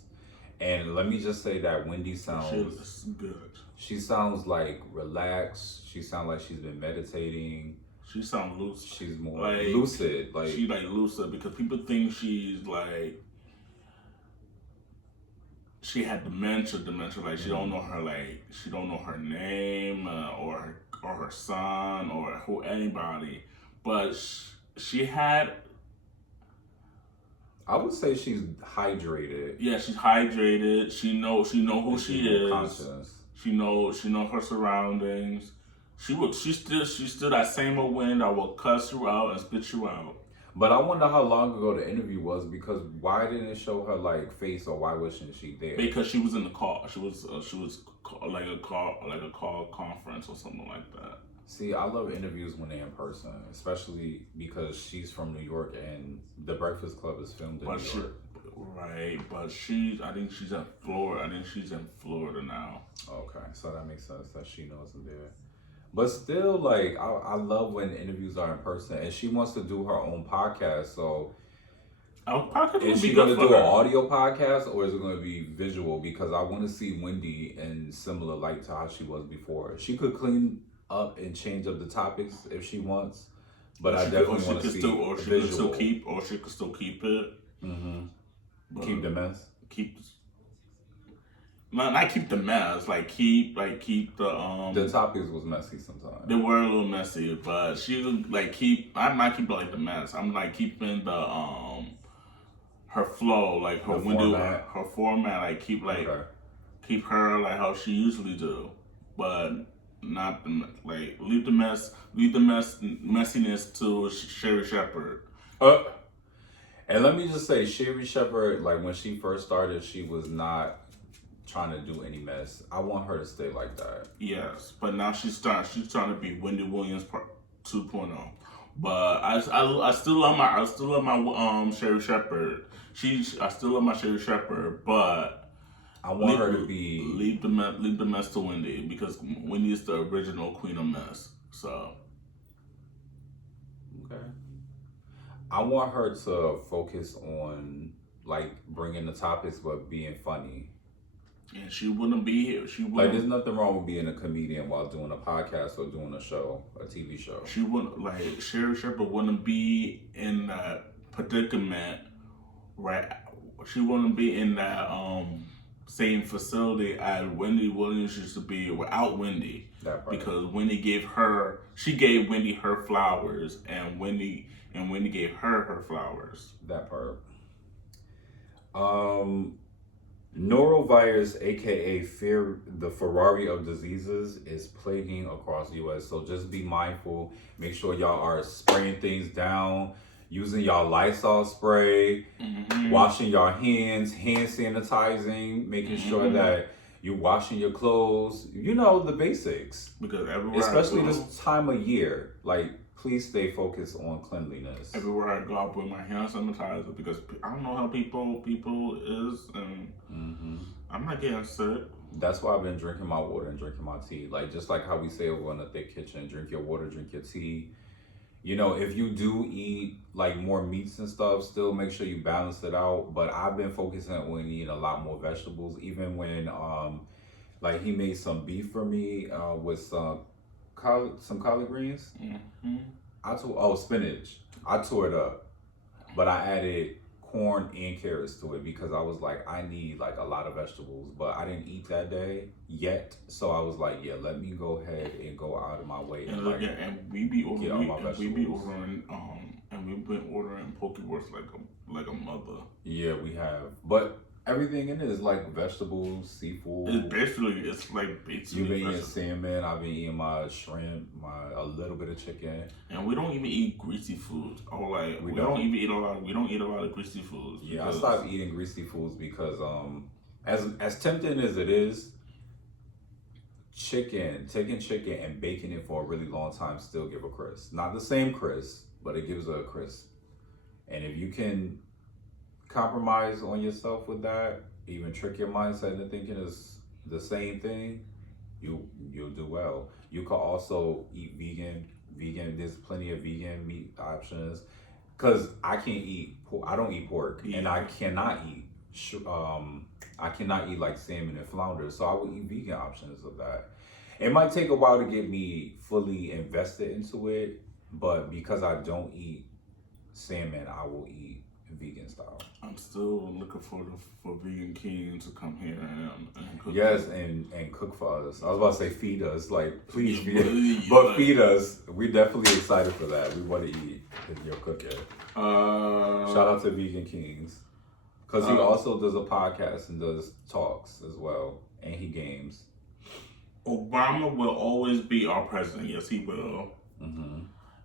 and let me just say that Wendy sounds good. She sounds like relaxed. She sounds like she's been meditating. She sounds loose. She's more like, lucid. Like she's like lucid because people think she's like she had dementia. Like she don't know her name or her son or anybody. But she had. I would say she's hydrated. Yeah, she's hydrated. She know who she is. Conscious. She know her surroundings. She's still that same old Wendy that will cuss you out and spit you out. But I wonder how long ago the interview was because why didn't it show her like face or why wasn't she there? Because she was in the call. She was like a call conference or something like that. See, I love interviews when they're in person, especially because she's from New York and The Breakfast Club is filmed in New York. Right, but I think she's in Florida. I think she's in Florida now. Okay, so that makes sense that she knows I'm there. But still, like, I love when interviews are in person, and she wants to do her own podcast. So, is she going to do an audio podcast or is it going to be visual? Because I want to see Wendy in similar light to how she was before. She could clean up and change up the topics if she wants, but I definitely want to see visual. She could still keep it. Mm-hmm. Keep the mess. Not keep the mess. Like keep the The topics was messy sometimes. They were a little messy, but she would like keep. I'm not keeping like the mess. I'm like keeping the her flow, like her window, her format. Like keep her like how she usually do, but not like leave the messiness to Sherry Shepherd. And let me just say, Sherry Shepherd, like when she first started, she was not trying to do any mess. I want her to stay like that. Yes, but now she's trying to be Wendy Williams 2.0. But I still love my Sherry Shepherd. I still love my Sherry Shepherd, but I want her to be leave the mess to Wendy because Wendy is the original queen of mess. So okay. I want her to focus on like bringing the topics but being funny. And she wouldn't be here. Like, there's nothing wrong with being a comedian while doing a podcast or doing a show, a TV show. She wouldn't, like, Sherry Shepherd wouldn't be in that predicament, right? She wouldn't be in that same facility as Wendy Williams used to be without Wendy. That part. Because Wendy gave Wendy her flowers, and Wendy gave her flowers. That part. Norovirus, aka the Ferrari of diseases, is plaguing across the U.S. So just be mindful. Make sure y'all are spraying things down, using y'all Lysol spray, washing your hands, hand sanitizing, making sure that you're washing your clothes. You know, the basics. Because everywhere, especially this time of year, like, please stay focused on cleanliness. Everywhere I go, I put my hand sanitizer because I don't know how people is, and I'm not getting sick. That's why I've been drinking my water and drinking my tea. Like, just like how we say over in the Thick Kitchen, drink your water, drink your tea. You know, if you do eat like more meats and stuff, still make sure you balance it out. But I've been focusing on eating a lot more vegetables. Even when like he made some beef for me with some collard greens. Spinach. I tore it up, but I added corn and carrots to it because I was like, I need like a lot of vegetables, but I didn't eat that day yet, so I was like, yeah, let me go ahead and go out of my way and like, and we've been ordering and we've been ordering Pokeworks like a mother. Yeah, we have, but everything in it is like vegetables, seafood. It's basically You've been eating salmon. I've been eating my shrimp, a little bit of chicken. And we don't even eat greasy foods. Or like we don't even eat a lot. We don't eat a lot of greasy foods. Yeah, I stopped eating greasy foods because as tempting as it is, taking chicken and baking it for a really long time still give a crisp. Not the same crisp, but it gives a crisp. And if you can compromise on yourself with that, even trick your mindset into thinking it's the same thing, you'll do well. You can also eat vegan. There's plenty of vegan meat options. Cause I don't eat pork, and I cannot eat like salmon and flounder. So I would eat vegan options of that. It might take a while to get me fully invested into it, but because I don't eat salmon, I will eat vegan style. I'm still looking for Vegan King to come here and cook. Yes, and cook for us. I was about to say feed us, like please feed us, but feed us. We're definitely excited for that. We want to eat if you're cooking. Shout out to Vegan Kings, because he also does a podcast and does talks as well, and he games. Obama will always be our president. Yes, he will.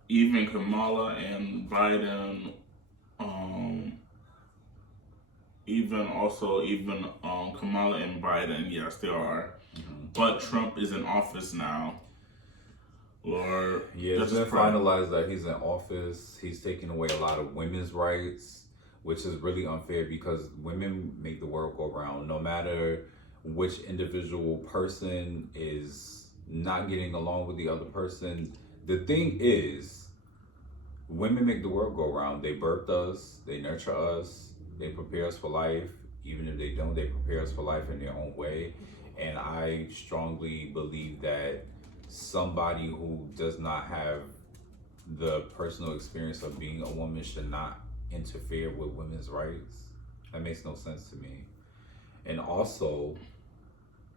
Even Kamala and Biden. Even Kamala and Biden, yes, they are. But Trump is in office now. Lord, yeah, it's been finalized that he's in office. He's taking away a lot of women's rights, which is really unfair because women make the world go round. No matter which individual person is not getting along with the other person, the thing is, women make the world go round. They birthed us, they nurture us, they prepare us for life. Even if they don't, they prepare us for life in their own way. And I strongly believe that somebody who does not have the personal experience of being a woman should not interfere with women's rights. That makes no sense to me. And also,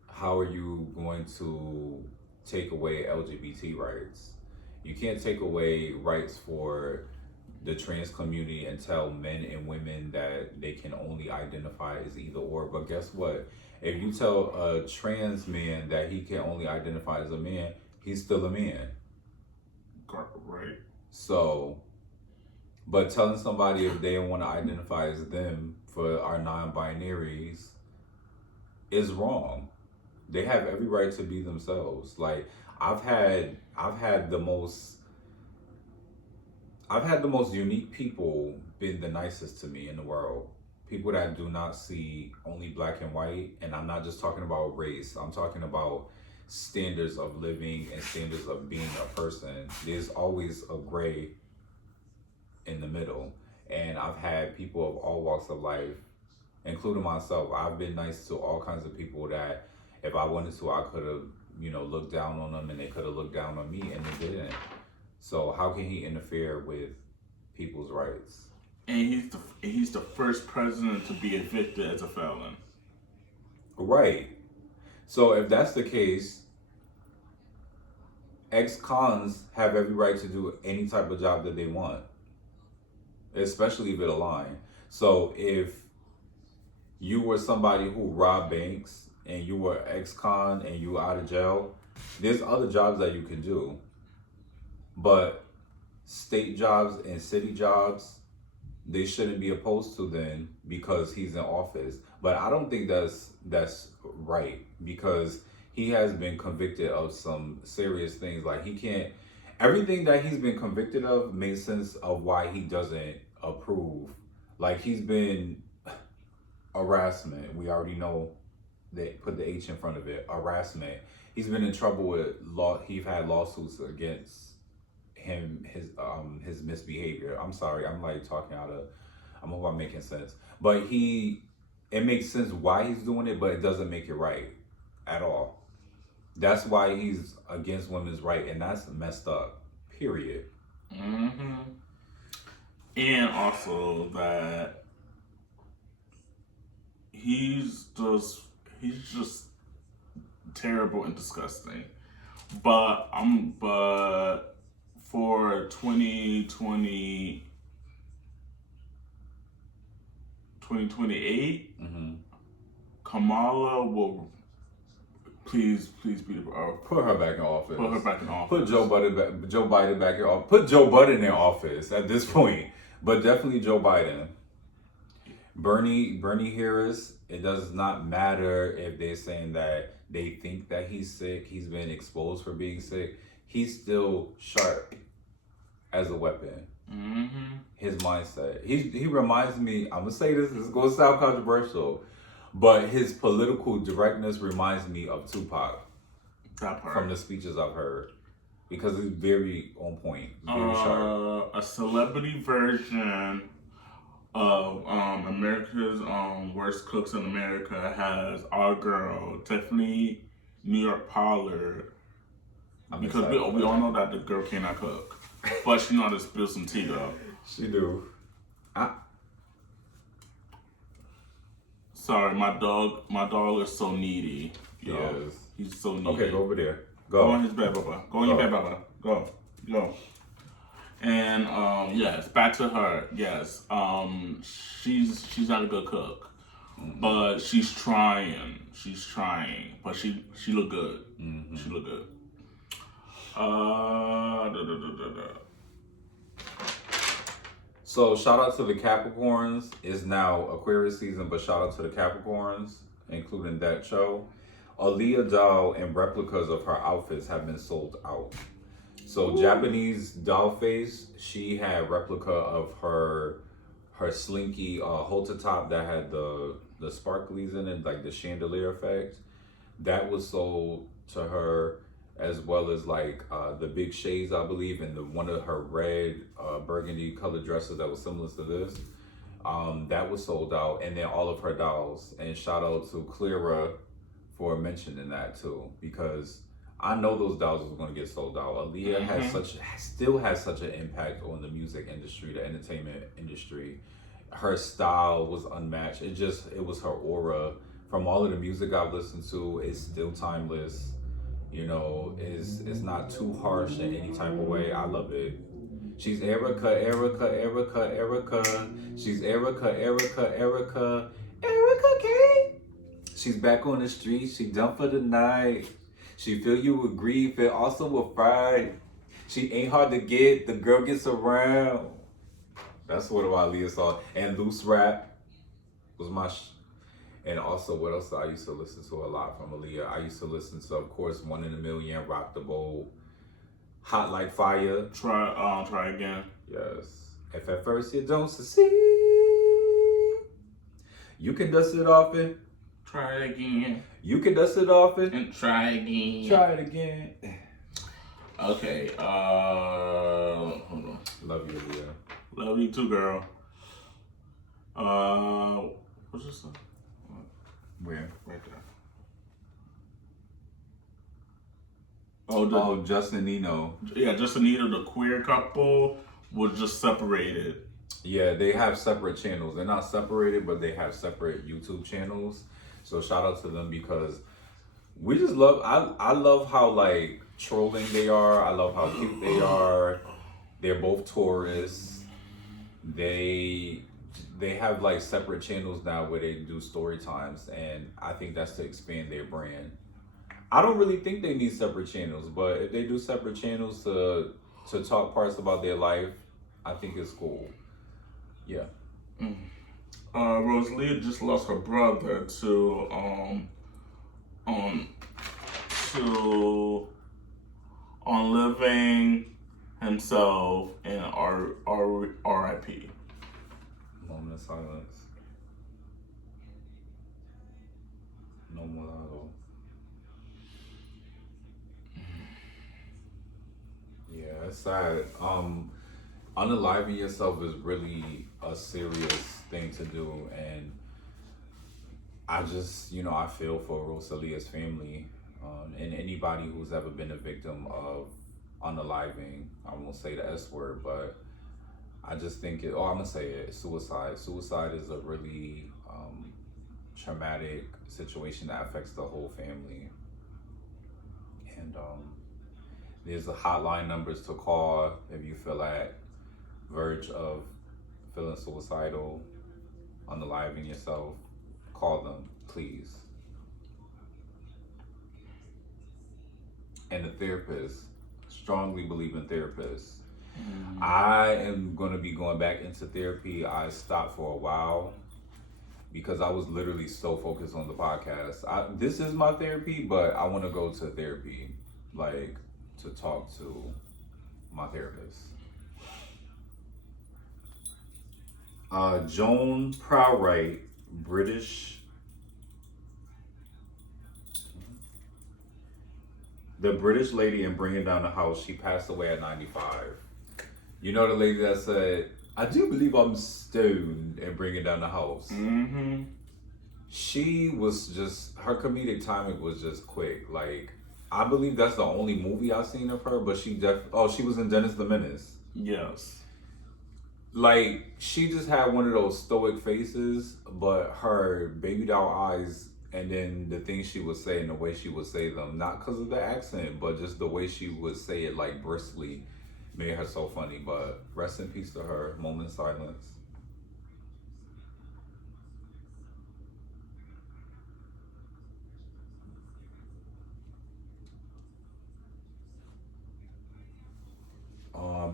how are you going to take away LGBT rights? You can't take away rights for the trans community and tell men and women that they can only identify as either or. But guess what? If you tell a trans man that he can only identify as a man, he's still a man. Right. So, but telling somebody if they don't want to identify as them for our non-binaries is wrong. They have every right to be themselves. Like, I've had the most unique people been the nicest to me in the world. People that do not see only black and white, and I'm not just talking about race. I'm talking about standards of living and standards of being a person. There's always a gray in the middle. And I've had people of all walks of life, including myself. I've been nice to all kinds of people that if I wanted to, I could have, looked down on them, and they could have looked down on me, and they didn't. So how can he interfere with people's rights? And he's the first president to be evicted as a felon. Right. So if that's the case, ex-cons have every right to do any type of job that they want, especially if it aligns. So if you were somebody who robbed banks and you were ex-con and you were out of jail, there's other jobs that you can do. But state jobs and city jobs, they shouldn't be opposed to then because he's in office. But I don't think that's right, because he has been convicted of some serious things. Like, he can't, everything that he's been convicted of makes sense of why he doesn't approve. Like, he's been harassment. We already know they put the H in front of it. Harassment. He's been in trouble with law. He's had lawsuits against him, his misbehavior. I'm sorry, I'm like talking out of, I hope I'm making sense. But it makes sense why he's doing it, but it doesn't make it right at all. That's why he's against women's right, and that's messed up. Period. Mm-hmm. And also that he's just terrible and disgusting. But for 2028, Kamala will please be put her back in office. Put her back in office. Put Joe Biden back in office. Put Joe Biden in office at this point. But definitely Joe Biden. Bernie Harris, it does not matter if they're saying that they think that he's sick, he's been exposed for being sick. He's still sharp as a weapon. Mm-hmm. His mindset. He reminds me, I'm going to say this is going to sound controversial, but his political directness reminds me of Tupac. That part. From the speeches I've heard. Because he's very on point, very sharp. A celebrity version of America's Worst Cooks in America has our girl, Tiffany New York Pollard. Because we all know that the girl cannot cook. But she know how to spill some tea though. She do. Sorry, my dog is so needy. Yes. He's so needy. Okay, go over there. Go on his bed, Baba. Go on your bed, Baba. Go. And yes, back to her. Yes. She's not a good cook. But she's trying. But she look good. Mm-hmm. She look good. So shout out to the Capricorns. It's now Aquarius season, but shout out to the Capricorns, including that show. Aaliyah doll and replicas of her outfits have been sold out. So ooh. Japanese doll face, she had replica of her slinky halter top that had the sparklies in it, like the chandelier effect. That was sold to her, as well as like the big shades, I believe, and one of her red burgundy colored dresses that was similar to this. That was sold out, and then all of her dolls. And shout out to Clara for mentioning that too, because I know those dolls was going to get sold out. Aaliyah still has such an impact on the music industry, the entertainment industry. Her style was unmatched. It was her aura. From all of the music I've listened to, it's still timeless. You know, it's not too harsh in any type of way. I love it. She's Erica. She's Erica K. She's back on the street. She done for the night. She fill you with grief and also with pride. She ain't hard to get. The girl gets around. That's one of Aaliyah's songs. And Loose Rap was my and also, what else I used to listen to a lot from Aaliyah? I used to listen to, of course, 1 in a Million, Rock the Boat, Hot Like Fire. Try again. Yes. If at first you don't succeed, you can dust it off and try it again. You can dust it off and try again. Try it again. Okay. Hold on. Love you, Aaliyah. Love you too, girl. What's this song? Where? Right there. Oh, Justin Nino. Yeah, Justin Nino, the queer couple, was just separated. Yeah, they have separate channels. They're not separated, but they have separate YouTube channels. So shout out to them, because we just love, I love how like trolling they are. I love how cute they are. They're both tourists. They they have like separate channels now where they do story times, and I think that's to expand their brand. I don't really think they need separate channels, but if they do separate channels to talk parts about their life, I think it's cool. Yeah. Rosalia just lost her brother to living himself in R.I.P. Moment of silence. No mulatto. Yeah, it's sad. Unaliving yourself is really a serious thing to do, and I just, I feel for Rosalia's family, and anybody who's ever been a victim of unaliving. I won't say the S word, but I just think I'm gonna say it, suicide. Suicide is a really traumatic situation that affects the whole family. And there's a hotline numbers to call if you feel at verge of feeling suicidal, unaliving yourself. Call them, please. And a therapist. Strongly believe in therapists. I am going to be going back into therapy. I stopped for a while because I was literally so focused on the podcast. This is my therapy, but I want to go to therapy, like to talk to my therapist. Joan Prowright, British. The British lady in Bringing Down the House, she passed away at 95. You know the lady that said, I do believe I'm stoned and Bringing Down the House. Mm-hmm. She was just, her comedic timing was just quick. Like, I believe that's the only movie I've seen of her, but she was in Dennis the Menace. Yes. Like, she just had one of those stoic faces, but her baby doll eyes, and then the things she would say and the way she would say them, not because of the accent, but just the way she would say it, like, briskly, made her so funny. But rest in peace to her. Moment of silence.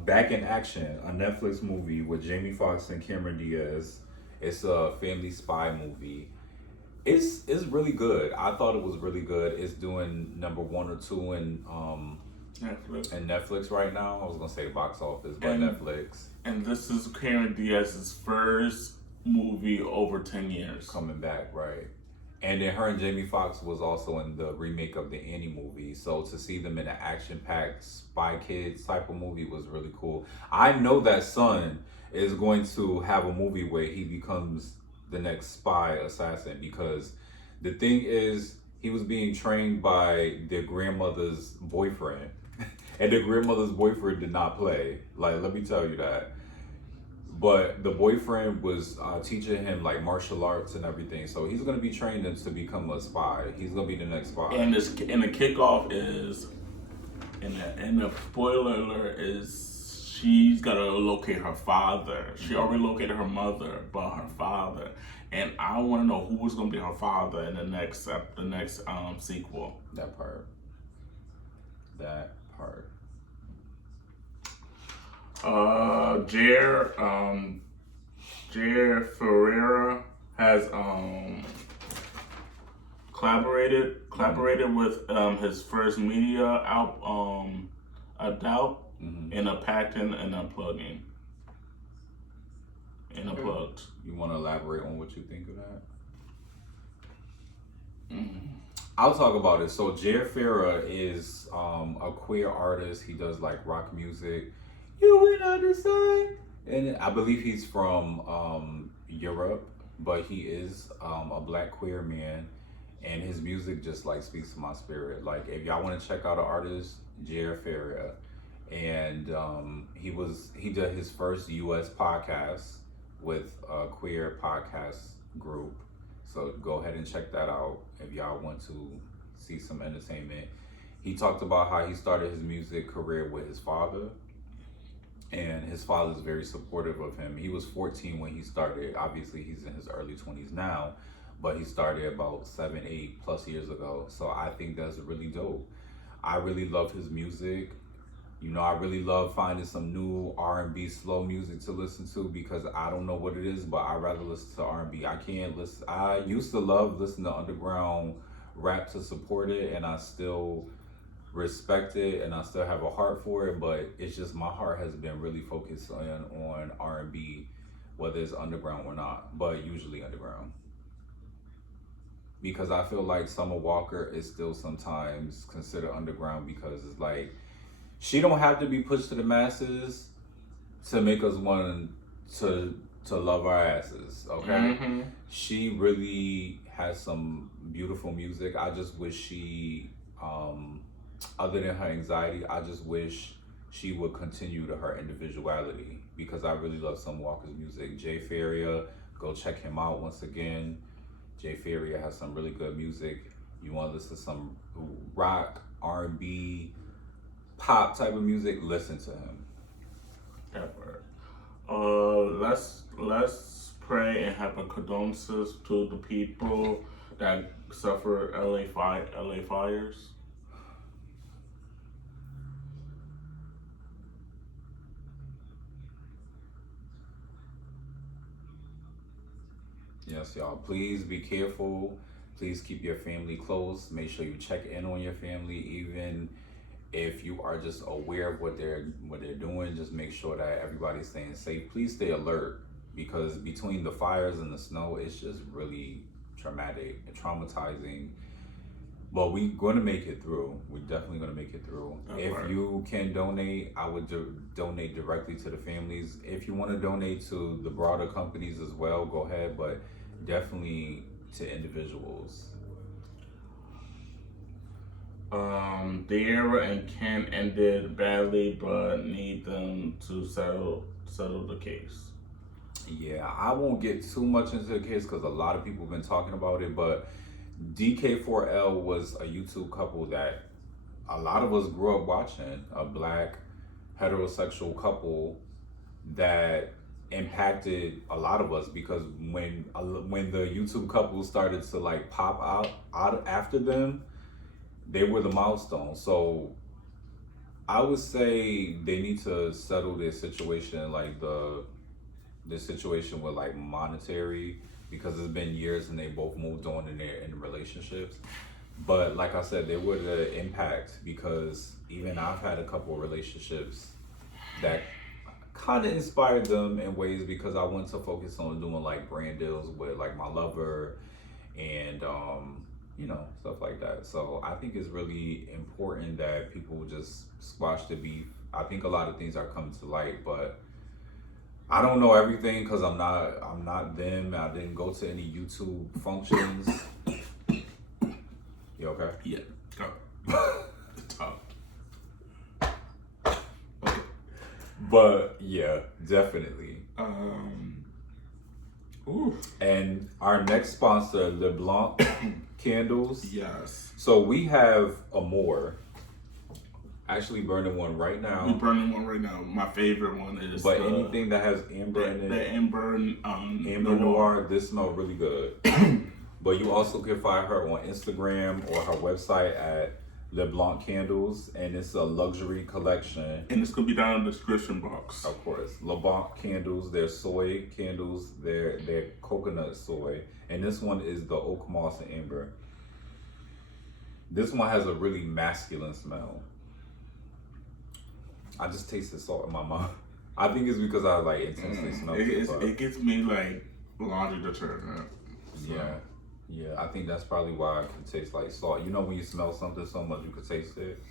Back in Action, a Netflix movie with Jamie Foxx and Cameron Diaz. It's a family spy movie. It's really good. I thought it was really good. It's doing number 1 or 2 in Netflix right now. I was gonna say box office, but Netflix. And this is Cameron Diaz's first movie over 10 years. Coming back, right. And then her and Jamie Foxx was also in the remake of the Annie movie. So to see them in an action-packed Spy Kids type of movie was really cool. I know that son is going to have a movie where he becomes the next spy assassin, because the thing is, he was being trained by their grandmother's boyfriend. And their grandmother's boyfriend did not play. Like, let me tell you that. But the boyfriend was teaching him like martial arts and everything. So he's going to be trained to become a spy. He's going to be the next spy. And the kickoff is, and the spoiler alert is, she's got to locate her father. She already located her mother, but her father. And I want to know who is going to be her father in the next sequel. That part. Jer Ferreira has collaborated with his first media adult in a patent and a plugging. Unplugged. You want to elaborate on what you think of that? I'll talk about it. So Jer Ferreira is a queer artist. He does like rock music. You went on the side. And I believe he's from Europe, but he is a black queer man, and his music just like speaks to my spirit. Like, if y'all want to check out an artist, Jer Ferreira, and he did his first U.S. podcast with a queer podcast group. So go ahead and check that out if y'all want to see some entertainment. He talked about how he started his music career with his father. and his father is very supportive of him. He was 14 when he started. Obviously, he's in his early 20s now, but he started about 7, 8 plus years ago. So I think that's really dope. I really love his music. You know, I really love finding some new R&B slow music to listen to because I don't know what it is, but I'd rather listen to R&B. I can't listen. I used to love listening to underground rap to support it, and I still respect it, and I still have a heart for it, but it's just my heart has been really focused on R&B, whether it's underground or not, but usually underground. Because I feel like Summer Walker is still sometimes considered underground because it's like, she don't have to be pushed to the masses to make us want to love our asses, okay? She really has some beautiful music. I just wish she, other than her anxiety, I just wish she would continue to her individuality because I really love Summer Walker's music. Jay Feria, go check him out once again. Jay Feria has some really good music. You want to listen to some rock, R&B, pop type of music, listen to him. Let's pray and have a condolences to the people that suffer LA fires. Yes, y'all. Please be careful. Please keep your family close. Make sure you check in on your family, even if you are just aware of what they're doing. Just make sure that everybody's staying safe. Please stay alert because between the fires and the snow, it's just really traumatic and traumatizing. But we're going to make it through. We're definitely going to make it through. If you can donate, I would donate directly to the families. If you want to donate to the broader companies as well, go ahead. But definitely to individuals. The Yara and Ken ended badly, but need them to settle the case. Yeah, I won't get too much into the case because a lot of people have been talking about it, but DK4L was a YouTube couple that a lot of us grew up watching, a black heterosexual couple that impacted a lot of us because when the YouTube couple started to like pop out after them, they were the milestone. So I would say they need to settle their situation, like the situation with like monetary, because it's been years and they both moved on in relationships. But like I said, they were the impact because even I've had a couple of relationships that kind of inspired them in ways because I wanted to focus on doing like brand deals with like my lover and you know, stuff like that. So I think it's really important that people just squash the beef. I think a lot of things are coming to light, but I don't know everything because I'm not them. I didn't go to any YouTube functions. You okay? Yeah. Go. Top. Okay. But yeah, definitely. Ooh. And our next sponsor, LeBlanc Candles. Yes. So we have Amore. Actually burning one right now. We're burning one right now. My favorite one is anything that has amber in it. The amber noir. This smells really good. But you also can find her on Instagram or her website at LeBlanc Candles, and it's a luxury collection. And it's gonna be down in the description box. Of course, LeBlanc Candles. They're soy candles. They're coconut soy, and this one is the oak moss and amber. This one has a really masculine smell. I just tasted salt in my mouth. I think it's because I like intensely smell it. It gets me like laundry detergent. So. Yeah, I think that's probably why I can taste like salt. You know when you smell something so much you can taste it.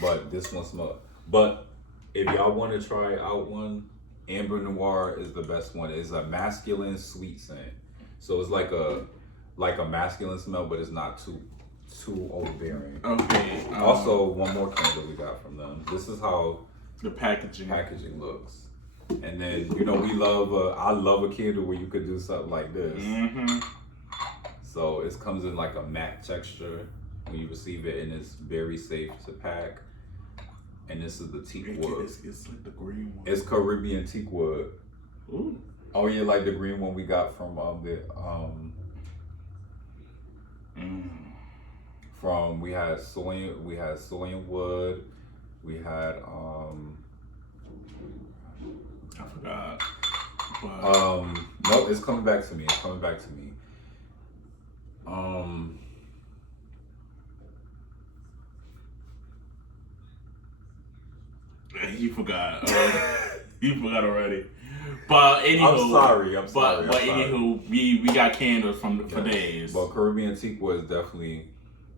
But this one smells. But if y'all want to try out one, Amber Noir is the best one. It's a masculine sweet scent. So it's like a masculine smell, but it's not too overbearing. Okay. Also, one more candle we got from them. This is how the packaging looks. And then I love a candle where you could do something like this. So it comes in like a matte texture when you receive it, and it's very safe to pack. and this is the teak wood. It's like the green one. It's Caribbean teak wood. Ooh. Oh yeah, like the green one we got from from we had Soyan wood, we had I forgot. no, it's coming back to me. You forgot. You forgot already. But anywho, I'm sorry. But anywho, we got candles for days. But Caribbean teak wood is definitely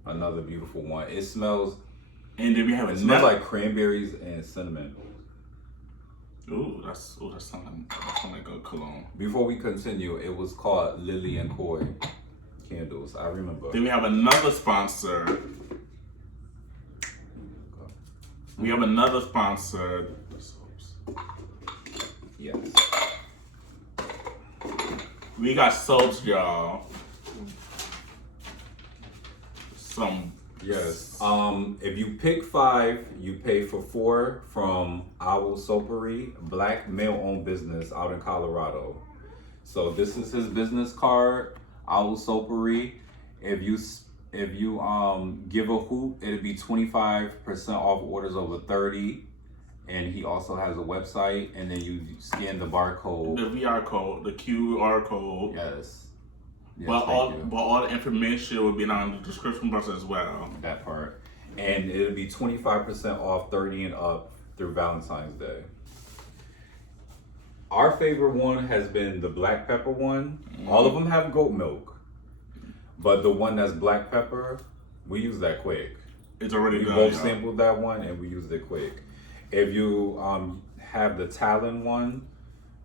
another beautiful one. It smells. And then we have it smells like cranberries and cinnamon. Ooh, that sounds like a cologne. Before we continue, it was called Lily and Koi candles. I remember. Then we have another sponsor. We have another sponsor. Yes. We got soaps, y'all. Yes. If you pick 5, you pay for 4 from our Soapery, black male-owned business out in Colorado. So this is his business card, our Soapery. If you give a hoop, it'll be 25% off orders over 30. And he also has a website, and then you scan the barcode. The VR code, the QR code. Yes. Yes, but all the information will be down in the description box as well. That part. And it'll be 25% off 30 and up through Valentine's Day. Our favorite one has been the black pepper one. All of them have goat milk. But the one that's black pepper, we use that quick. It's already done. We both sampled that one and we used it quick. If you have the Talon one,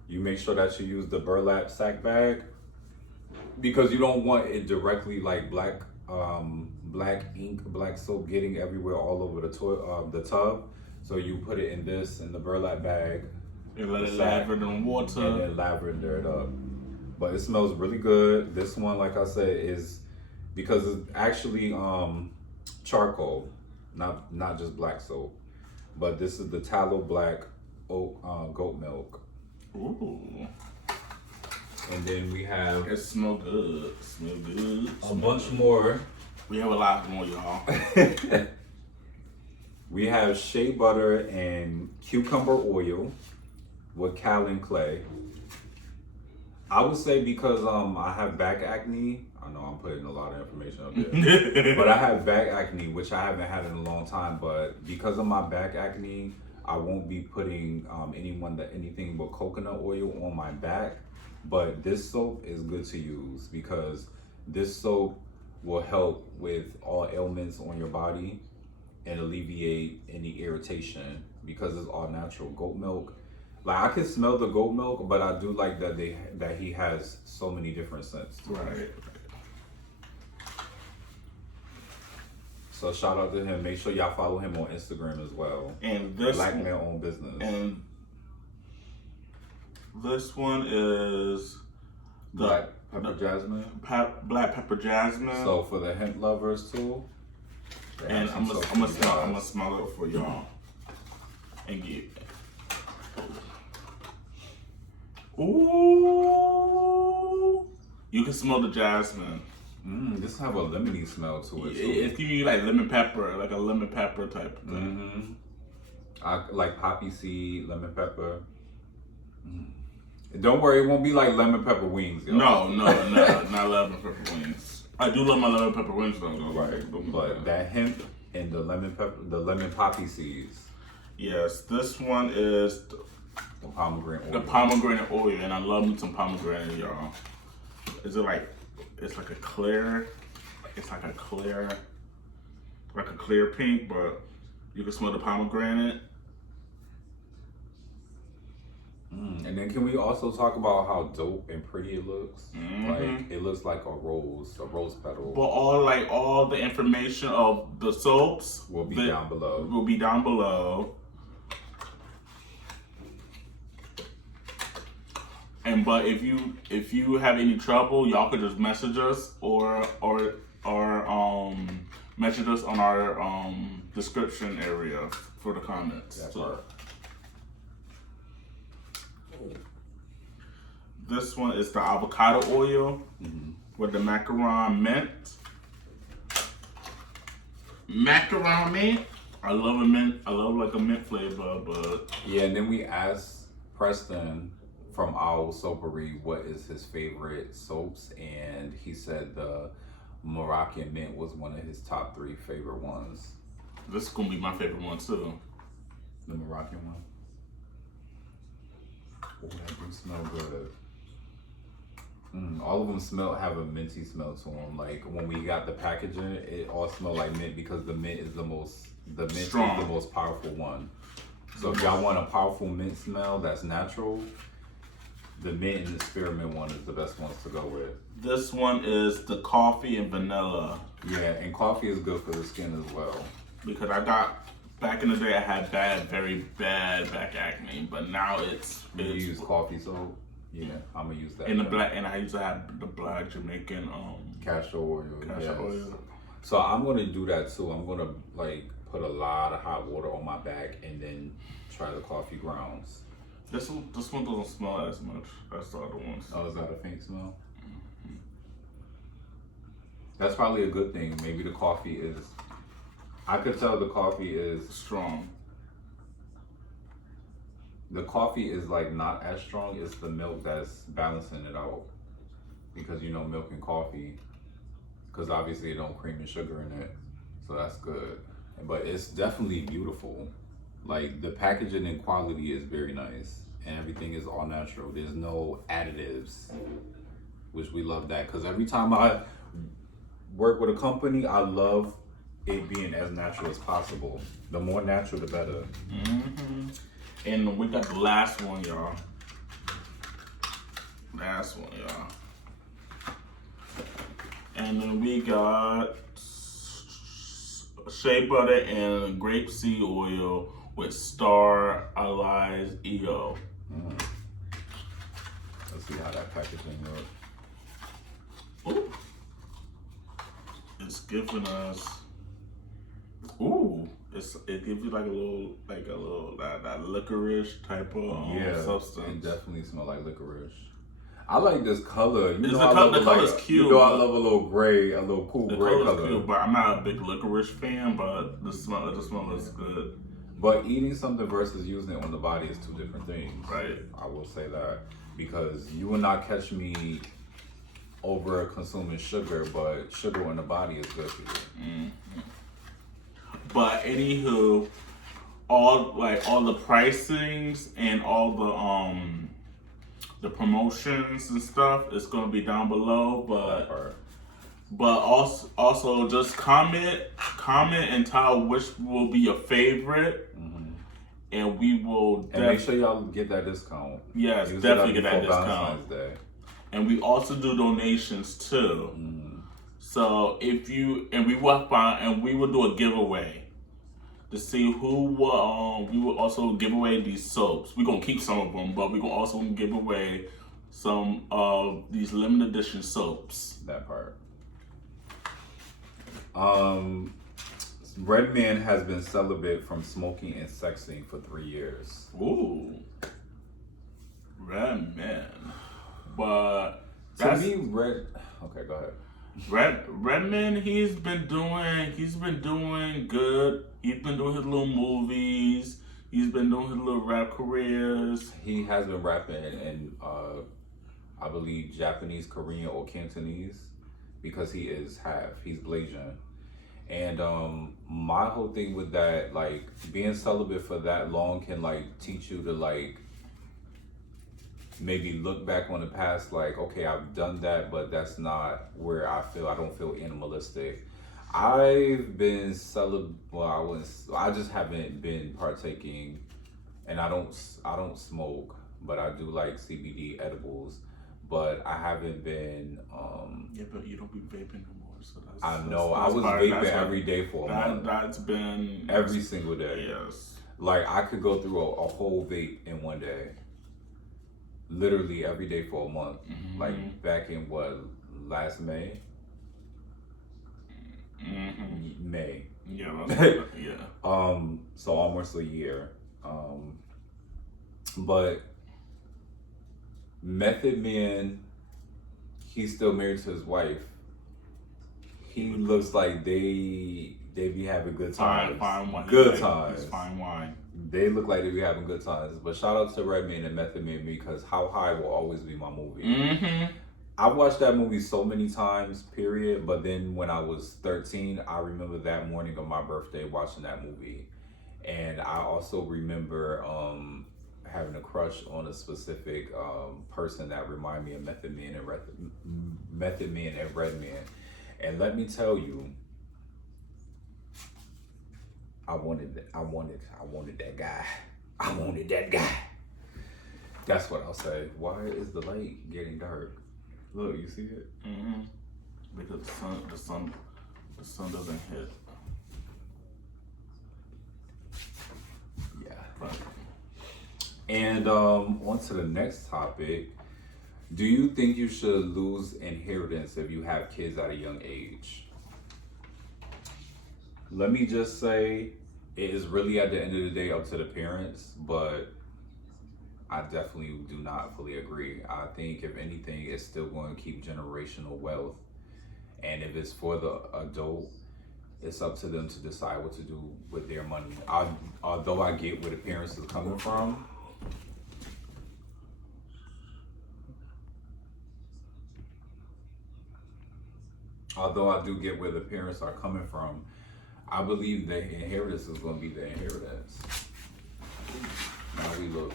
you make sure that you use the burlap sack bag, because you don't want it directly like black ink, black soap getting everywhere all over the tub. So you put it in the burlap bag. And let it lather in water. And then lavender it up. But it smells really good. This one, like I said, is because it's actually charcoal, not just black soap. But this is the tallow black goat milk. Ooh. And then we have... It smells good. A bunch more. We have a lot more, y'all. We have shea butter and cucumber oil with kaolin clay. I would say because I have back acne. I know I'm putting a lot of information up there. But I have back acne, which I haven't had in a long time. But because of my back acne, I won't be putting anything but coconut oil on my back. But this soap is good to use because this soap will help with all ailments on your body and alleviate any irritation because it's all natural goat milk. Like I can smell the goat milk, but I do like that he has so many different scents. Right. So shout out to him. Make sure y'all follow him on Instagram as well. And this black male-owned business. And this one is black pepper jasmine. Black pepper jasmine. So for the hemp lovers too. And I'm gonna smell it for y'all. And get. Ooh! You can smell the jasmine. This have a lemony smell to it. It's giving you like lemon pepper, like a lemon pepper type of thing. I like poppy seed, lemon pepper. Don't worry, it won't be like lemon pepper wings. Yo. No, not lemon pepper wings. I do love my lemon pepper wings though. Right, but that hemp and the lemon poppy seeds. Yes, this one is the pomegranate oil. The pomegranate oil, and I love me some pomegranate, y'all. It's like a clear pink, but you can smell the pomegranate. And then can we also talk about how dope and pretty it looks? Like it looks like a rose petal. But all the information of the soaps will be down below. And but if you have any trouble, y'all could just message us or mention us on our description area for the comments. This one is the avocado oil with the macaron mint. Macaron mint. I love a mint. I love like a mint flavor, but yeah. And then we asked Preston from our Soapery what is his favorite soaps, and he said the Moroccan mint was one of his top 3 favorite ones. This is gonna be my favorite one too. The Moroccan one. Oh, that do smell good. All of them have a minty smell to them. Like when we got the packaging, it all smelled like mint because the mint is the most powerful one. So if y'all want a powerful mint smell that's natural, the mint and the spearmint one is the best ones to go with. This one is the coffee and vanilla. Yeah, and coffee is good for the skin as well. Because back in the day I had very bad back acne, but now it's you use coffee soap? Yeah, I'm gonna use that. And I used to have the black Jamaican castor oil. Oil. So I'm gonna do that too. I'm gonna like put a lot of hot water on my back and then try the coffee grounds. This one doesn't smell as much as the other ones. Oh, is that a faint smell? That's probably a good thing. Maybe the coffee is. I could tell the coffee is strong. The coffee is like not as strong. It's the milk that's balancing it out. Because milk and coffee, because obviously it don't cream and sugar in it. So that's good. But it's definitely beautiful. Like the packaging and quality is very nice. And everything is all natural. There's no additives. Which we love that. Because every time I work with a company, I love it being as natural as possible. The more natural, the better. And we got the last one, y'all. And then we got shea butter and grapeseed oil with Star Allies EO. Let's see how that packaging looks. Ooh. It's giving us. Ooh. It gives you like a little that licorice type of substance. It definitely smells like licorice. I like this color. The color's cute. I love a little gray, a little cool gray color. The color's cute, but I'm not a big licorice fan. But the smell is good. But eating something versus using it on the body is 2 different things. Right. I will say that because you will not catch me over consuming sugar, but sugar in the body is good for you. But anywho, all the pricings and all the promotions and stuff is gonna be down below. But also just comment and tell which will be your favorite, and we will. And make sure y'all get that discount. Yes, definitely get that discount. And we also do donations too. So if you we will do a giveaway to see who will. We will also give away these soaps. We're gonna keep some of them, but we're gonna also give away some of these limited edition soaps. That part. Redman has been celibate from smoking and sexing for 3 years. Ooh, Redman. But to me, okay, go ahead. Redman, he's been doing good. He's been doing his little movies. He's been doing his little rap careers. He has been rapping in I believe Japanese, Korean, or Cantonese because he is half. He's Blasian. And my whole thing with that, like being celibate for that long can like teach you to like maybe look back on the past like, okay, I've done that, but that's not where I don't feel animalistic. I've been celibate, I just haven't been partaking, and I don't smoke, but I do like CBD edibles, but I haven't been, yeah, but you don't be vaping no more, so that's. I know, I was vaping every day for a month. That's been. Every single day. Yes. Like, I could go through a whole vape in one day. Literally every day for a month. Like back in last May? May. Yeah, yeah. So almost a year. But Method Man, he's still married to his wife. He looks like they be having good times. Fine wine. Good times. It's fine wine. They look like they be having good times. But shout out to Redman and Method Man because How High will always be my movie. Mm-hmm. I've watched that movie so many times, period. But then when I was 13, I remember that morning of my birthday watching that movie. And I also remember having a crush on a specific person that reminded me of Method Man and Redman. And let me tell you, I wanted that guy. I wanted that guy. That's what I'll say. Why is the light getting dark? Look, you see it? Mm-hmm. Because the sun doesn't hit. Yeah. Right. And on to the next topic. Do you think you should lose inheritance if you have kids at a young age? Let me just say, it is really at the end of the day up to the parents, but I definitely do not fully agree. I think if anything, it's still going to keep generational wealth. And if it's for the adult, it's up to them to decide what to do with their money. Although I get where the parents is coming from, I believe the inheritance is going to be the inheritance. Now we look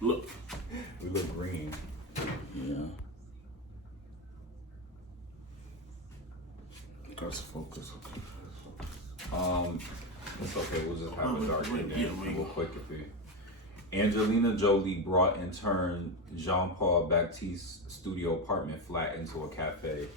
we look green. Yeah. Gotta focus. It's okay. We'll just have a dark again. Real quick if it. Angelina Jolie brought in turn Jean-Paul Baptiste's studio apartment flat into a cafe.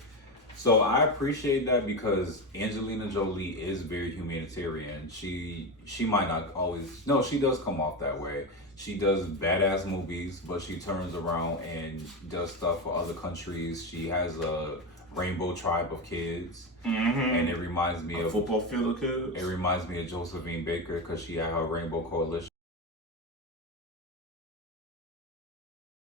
So I appreciate that because Angelina Jolie is very humanitarian. She might not always, no, she does come off that way. She does badass movies, but she turns around and does stuff for other countries. She has a rainbow tribe of kids. Mm-hmm. And it reminds me of football field of kids. It reminds me of Josephine Baker because she had her Rainbow Coalition